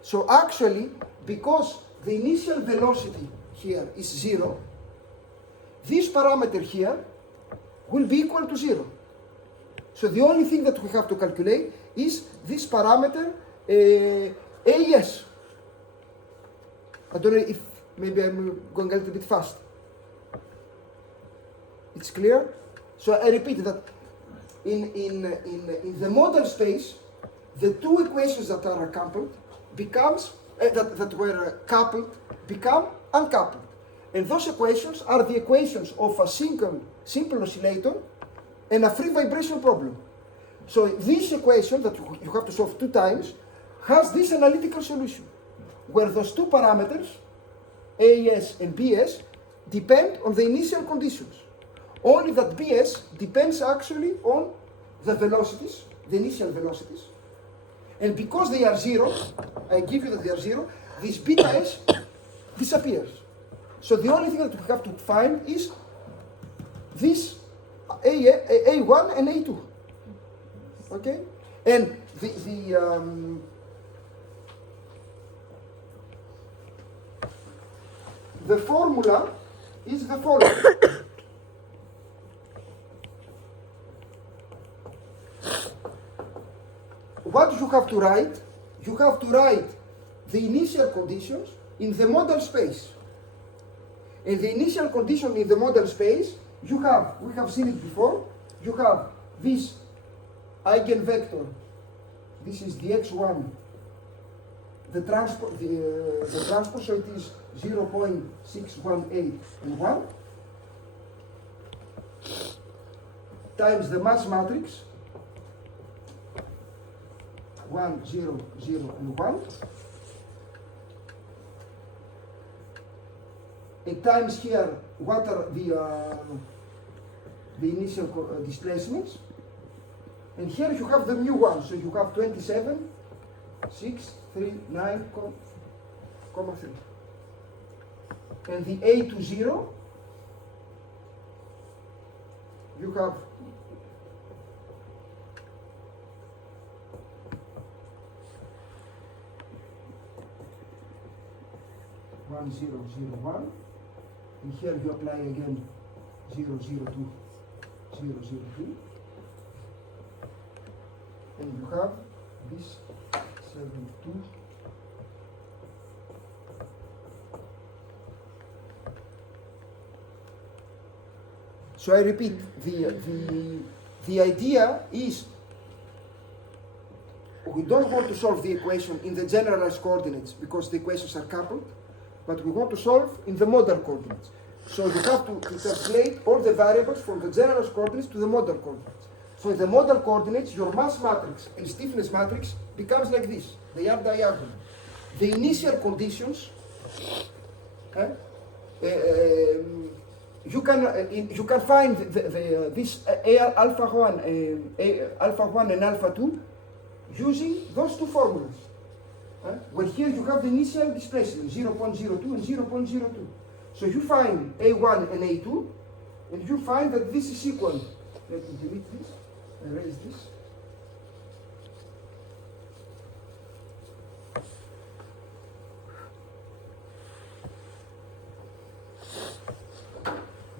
So actually, because the initial velocity here is 0, this parameter here will be equal to 0. So the only thing that we have to calculate is this parameter AS. I don't know if maybe I'm going a little bit fast. It's clear? So I repeat that in the modal space, the two equations that are coupled that were coupled become uncoupled. And those equations are the equations of a simple oscillator and a free vibration problem. So this equation that you have to solve 2 times has this analytical solution, where those two parameters, AS and BS, depend on the initial conditions. Only that BS depends actually on the velocities, the initial velocities. And because they are 0, I give you that they are 0, this beta S disappears. So the only thing that we have to find is this A1 and A2. Okay? And the formula is the following. What you have to write? You have to write the initial conditions in the model space. And the initial condition in the model space, we have seen it before, you have this eigenvector, this is the x1, the transpose, so it is 0.618 and 1, times the mass matrix, 1, 0, 0, and 1, and times here what are the initial displacements, and here you have the mu1, so you have 27, 6, 3, 9, 3. And the A to 0, you have 1, 0, 0, 1. And here you apply again 0, 0, 2, 0, 0, 2. And you have this 7, 2. So I repeat, the idea is we don't want to solve the equation in the generalized coordinates because the equations are coupled, but we want to solve in the modal coordinates. So you have to translate all the variables from the generalized coordinates to the modal coordinates. So in the modal coordinates, your mass matrix and stiffness matrix becomes like this. They are diagonal. The initial conditions, you can find this alpha 1 and alpha 2 using those two formulas. Where here you have the initial displacement, 0.02 and 0.02. So you find A1 and A2, and you find that this is equal. Let me delete this, erase this.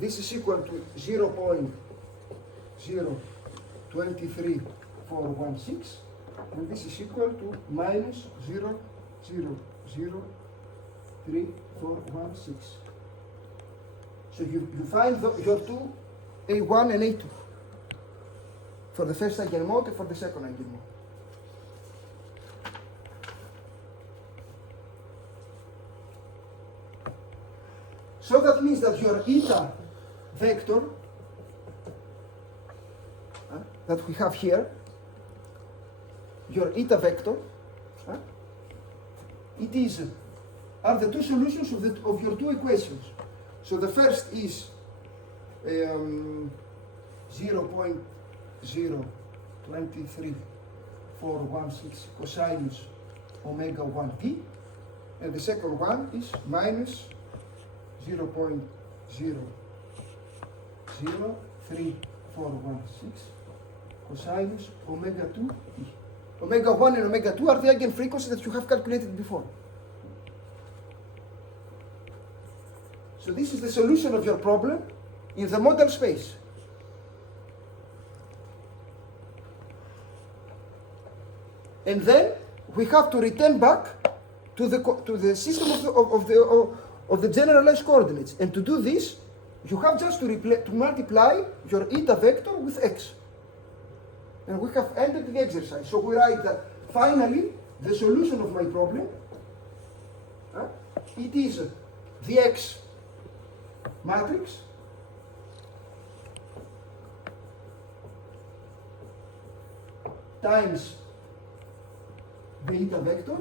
This is equal to 0.023416, and this is equal to minus 0.003416. So you find your two A1 and A2 for the first eigenmode and for the second eigenmode. So that means that your eta vector that we have here, your eta vector, are the two solutions of your two equations. So the first is 0.023416 cosinus omega 1t, and the second one is minus 0.003416 cosinus omega 2t. Omega 1 and omega 2 are the eigenfrequencies that you have calculated before. So this is the solution of your problem in the modal space. And then we have to return back to the system of the generalized coordinates. And to do this, you have just to multiply your eta vector with x. And we have ended the exercise. So we write that finally the solution of my problem, it is the x matrix times the eta vector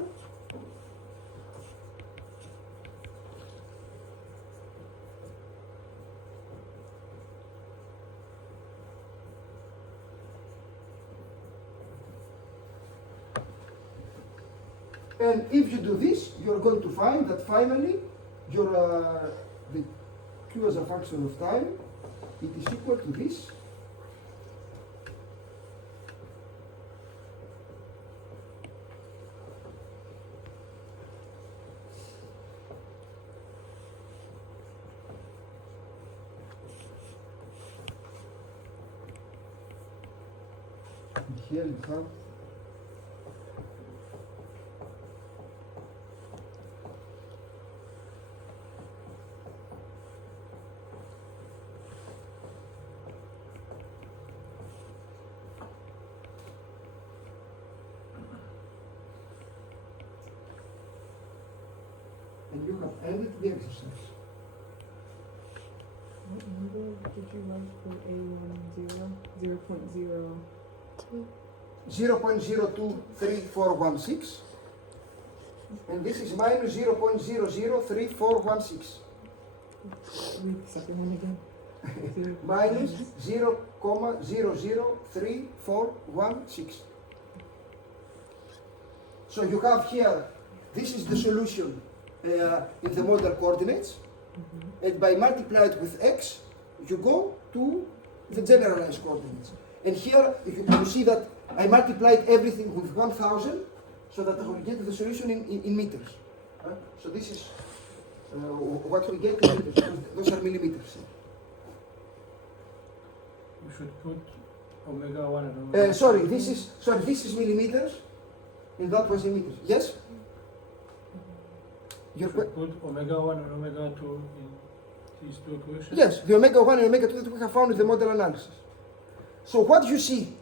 and if you do this, you're going to find that finally your the Q as a function of time, it is equal to this And here you have and you have ended the exercise. What number did you write for A10? 0.0. 0.023416, and this is minus 0.003416. Read the second one again. Minus 0.003416. So you have here, this is the solution in the model coordinates, and by multiply it with x, you go to the generalized coordinates. And here you see that I multiplied everything with 1000 so that I will get the solution in meters. So this is what we get in meters, because those are millimeters. We should put omega 1 and omega 2. This is millimeters, and that was in meters. Yes? Your Should put omega 1 and omega 2 in these two equations? Yes, the omega 1 and omega 2 that we have found in the model analysis. So what you see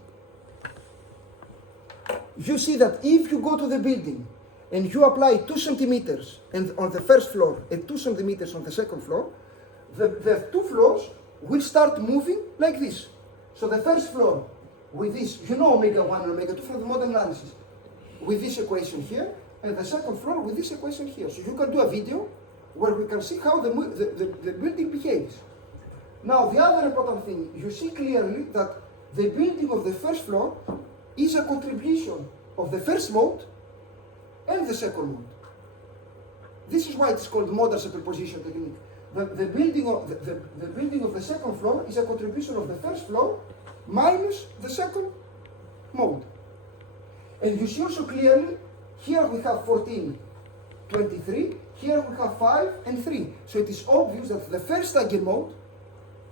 that if you go to the building and you apply 2 centimeters and on the first floor and 2 centimeters on the second floor, the two floors will start moving like this. So the first floor with this, you know omega 1 and omega 2 from the model analysis, with this equation here, and the second floor with this equation here. So you can do a video where we can see how the building behaves. Now the other important thing, you see clearly that the building of the first floor is a contribution of the first mode and the second mode. This is why it's called modal superposition technique. The building of the second floor is a contribution of the first floor minus the second mode. And you see also clearly, here we have 14, 23, here we have 5 and 3. So it is obvious that the first eigenmode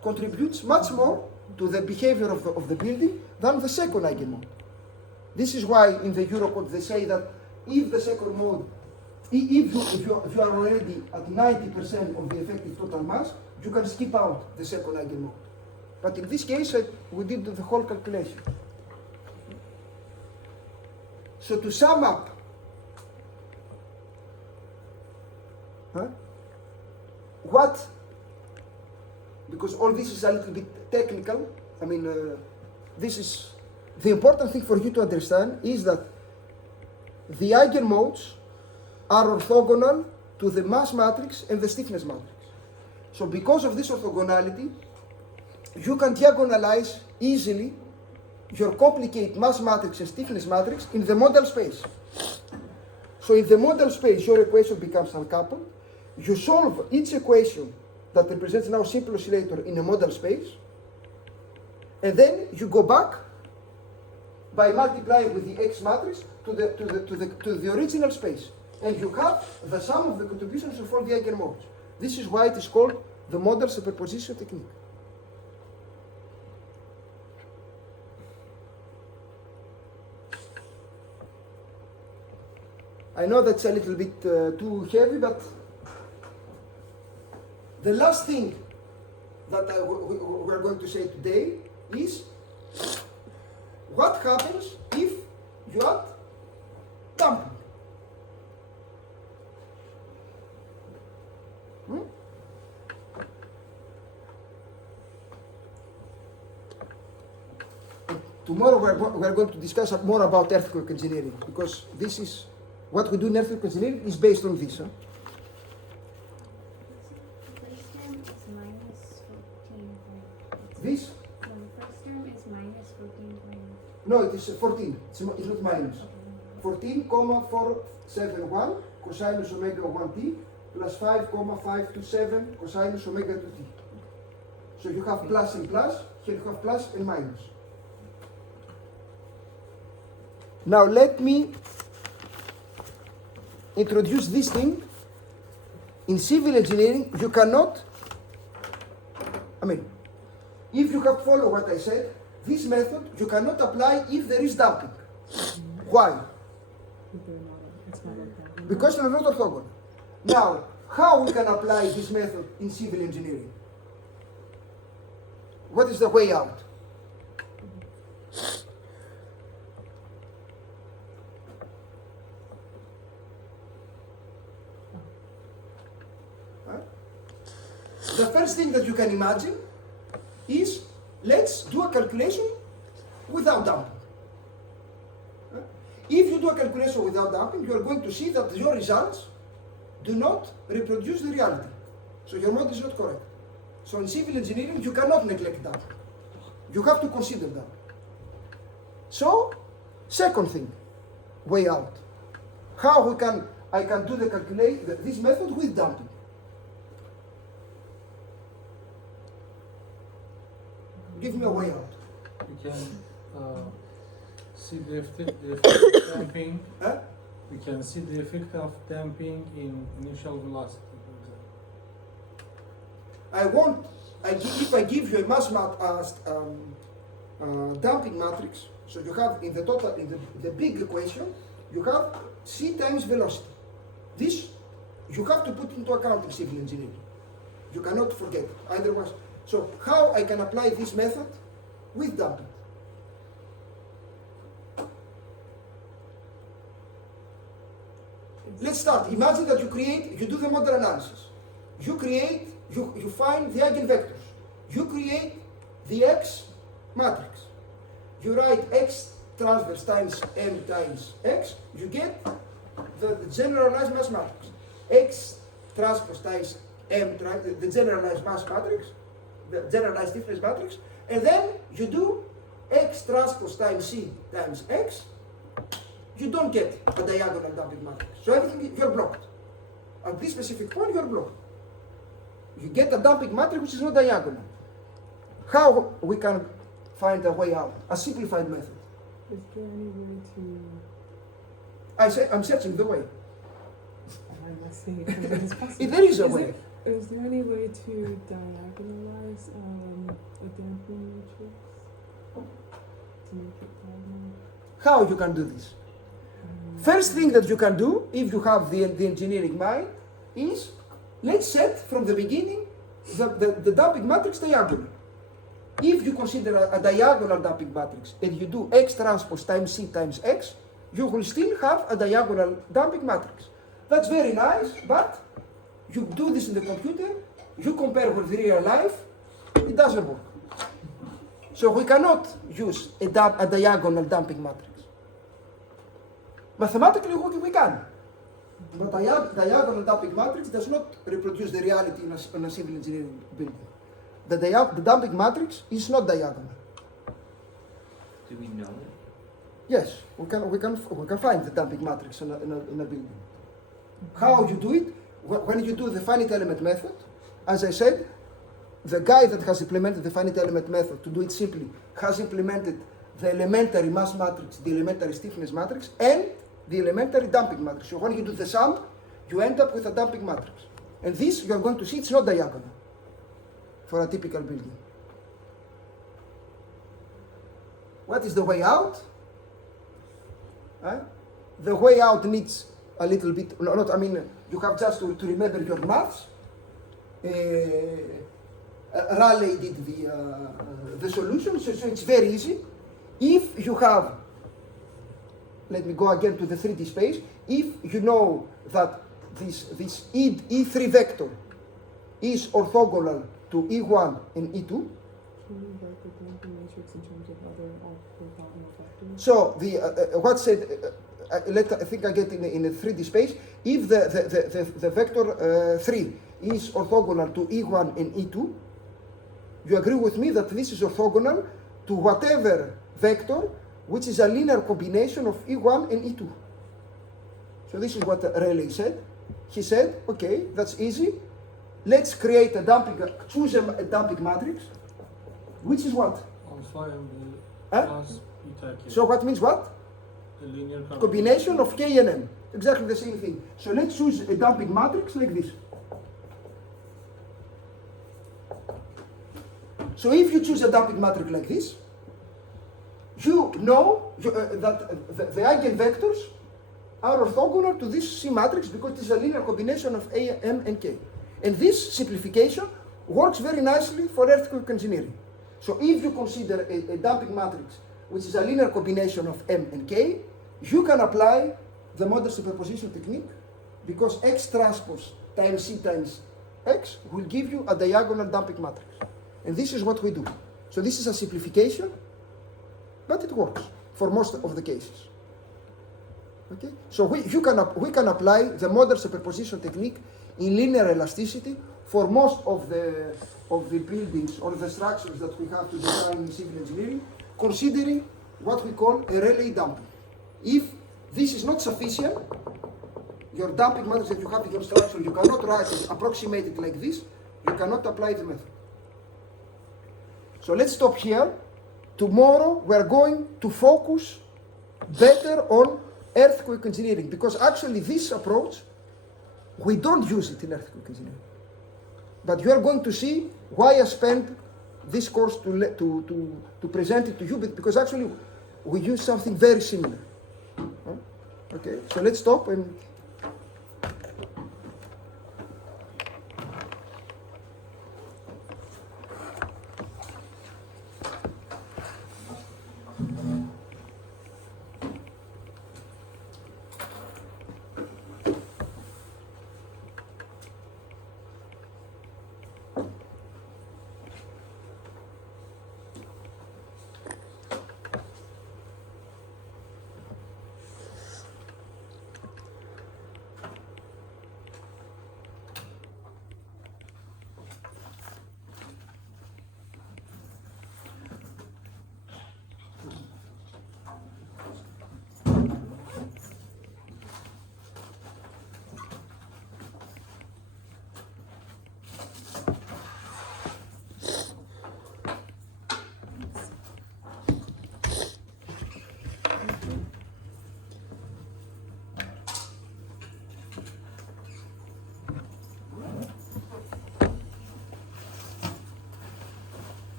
contributes much more to the behavior of the building than the second eigenmode. This is why in the Eurocode they say that if the second mode, if you are already at 90% of the effective total mass, you can skip out the second eigenmode. But in this case, we did the whole calculation. So to sum up, because all this is a little bit technical, I mean, this is, the important thing for you to understand is that the eigenmodes are orthogonal to the mass matrix and the stiffness matrix. So because of this orthogonality, you can diagonalize easily your complicated mass matrix and stiffness matrix in the model space. So in the model space, your equation becomes uncoupled. You solve each equation that represents now simple oscillator in a model space, and then you go back by multiplying with the X matrix to the original space, and you have the sum of the contributions of all the eigenmodes. This is why it is called the model superposition technique. I know that's a little bit too heavy, but the last thing that we are going to say today is what happens if you add damping. Tomorrow we are going to discuss more about earthquake engineering, because this is what we do in earthquake engineering is based on this. First term is minus 14. This? No, the first term is minus 14. No, it is 14. It's not minus. 14,471 cosinus omega 1t plus 5,527 cosinus omega 2t. So you have plus and plus, here you have plus and minus. Now let me introduce this thing. In civil engineering, you cannot, if you have followed what I said, this method you cannot apply if there is dumping. Why? It's not orthogonal. Because they're not orthogonal. Now, how we can apply this method in civil engineering? What is the way out? Huh? The first thing that you can imagine is, let's do a calculation without dumping. Huh? If you do a calculation without dumping, you are going to see that your results do not reproduce the reality. So your model is not correct. So in civil engineering, you cannot neglect dumping. You have to consider that. So, second thing, way out. How I can do this method with dumping. Give me a way out. You can see the effect of damping. Huh? We can see the effect of damping in initial velocity, for example. If I give you a damping matrix, so you have in the total, in the big equation, you have c times velocity. This you have to put into account in civil engineering. You cannot forget it, otherwise. So how I can apply this method with damping? Let's start. Imagine that you do the model analysis. You find the eigenvectors. You create the X matrix. You write X transverse times M times X. You get the generalized mass matrix. X transpose times M, the generalized mass matrix, the generalized stiffness matrix. And then you do X transpose times C times X. You don't get a diagonal damping matrix. So everything, you're blocked. At this specific point, you're blocked. You get a damping matrix which is not diagonal. How we can find a way out? A simplified method. Is there any way to? I'm searching the way. I must say, it's possible. If there is a way. Is there any way to diagonalize a damping matrix to make it diagonal? How you can do this? First thing that you can do, if you have the engineering mind, is let's set from the beginning the damping matrix diagonal. If you consider a diagonal damping matrix and you do X transpose times C times X, you will still have a diagonal damping matrix. That's very nice, but you do this in the computer, you compare with real life, it doesn't work. So we cannot use a diagonal damping matrix. Mathematically we can, but diagonal damping matrix does not reproduce the reality in a civil engineering building. The damping matrix is not diagonal. Do we know it? Yes, we can find the damping matrix in a building. How you do it? When you do the finite element method, as I said, the guy that has implemented the finite element method, to do it simply, has implemented the elementary mass matrix, the elementary stiffness matrix, and the elementary damping matrix. So when you do the sum, you end up with a damping matrix. And this, you are going to see, it's not diagonal for a typical building. What is the way out? The way out needs a little bit, you have just to remember your maths. Raleigh did the solution, so it's very easy. If you have, let me go again to the 3D space, if you know that this E3 vector is orthogonal to E1 and E2, Can you write the damping matrix in terms of other orthogonal factors? so what said, I think I get in a 3D space, if the vector 3 is orthogonal to E1 and E2, you agree with me that this is orthogonal to whatever vector which is a linear combination of E1 and E2. So this is what Rayleigh said. He said, okay, that's easy. Let's create choose a damping matrix, which is what? Alpha and Huh? plus beta k. So what means what? The linear Combination of K and M. Exactly the same thing. So let's choose a damping matrix like this. So if you choose a damping matrix like this, you know that the eigenvectors are orthogonal to this C matrix because it is a linear combination of A, M, and K. And this simplification works very nicely for earthquake engineering. So if you consider a damping matrix which is a linear combination of M and K, you can apply the model superposition technique because X transpose times C times X will give you a diagonal damping matrix. And this is what we do. So this is a simplification, but it works for most of the cases. Okay? So we can apply the model superposition technique in linear elasticity for most of the buildings or the structures that we have to design in civil engineering, considering what we call a Rayleigh damping. If this is not sufficient, your damping matrix that you have in your structure, you cannot write it, approximate it like this, you cannot apply the method. So let's stop here. Tomorrow we're going to focus better on earthquake engineering because actually this approach, we don't use it in earthquake engineering. But you are going to see why I spent this course to present it to you because actually we use something very similar. Okay, so let's stop and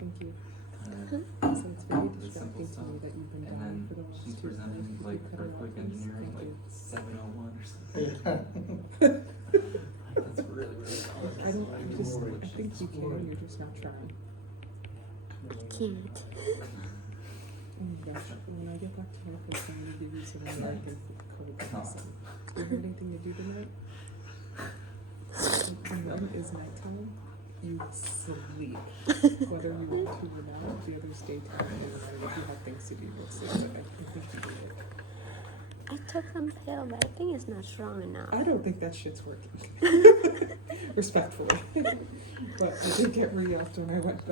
Thank you. Kind So it's very the simple distracting to stuff. me that you've been And down then for the last she's 2 hours. presenting Could you like cut it out, earthquake please? engineering Thank like you. 701 or something. Like, that's really I don't, I think you can, you're just not trying. Can't. Oh my gosh, when I get back to work, I'm trying to give you some American code lesson. Do you have anything to do tonight? Like, when is nighttime, you sleep. Whether you want to or not, the other's daytime, and if you have things to do, you'll sleep. But I think you do it. I took some pill, but I think it's not strong enough. I don't think that shit's working. Respectfully. But I did get re-upped when I went back.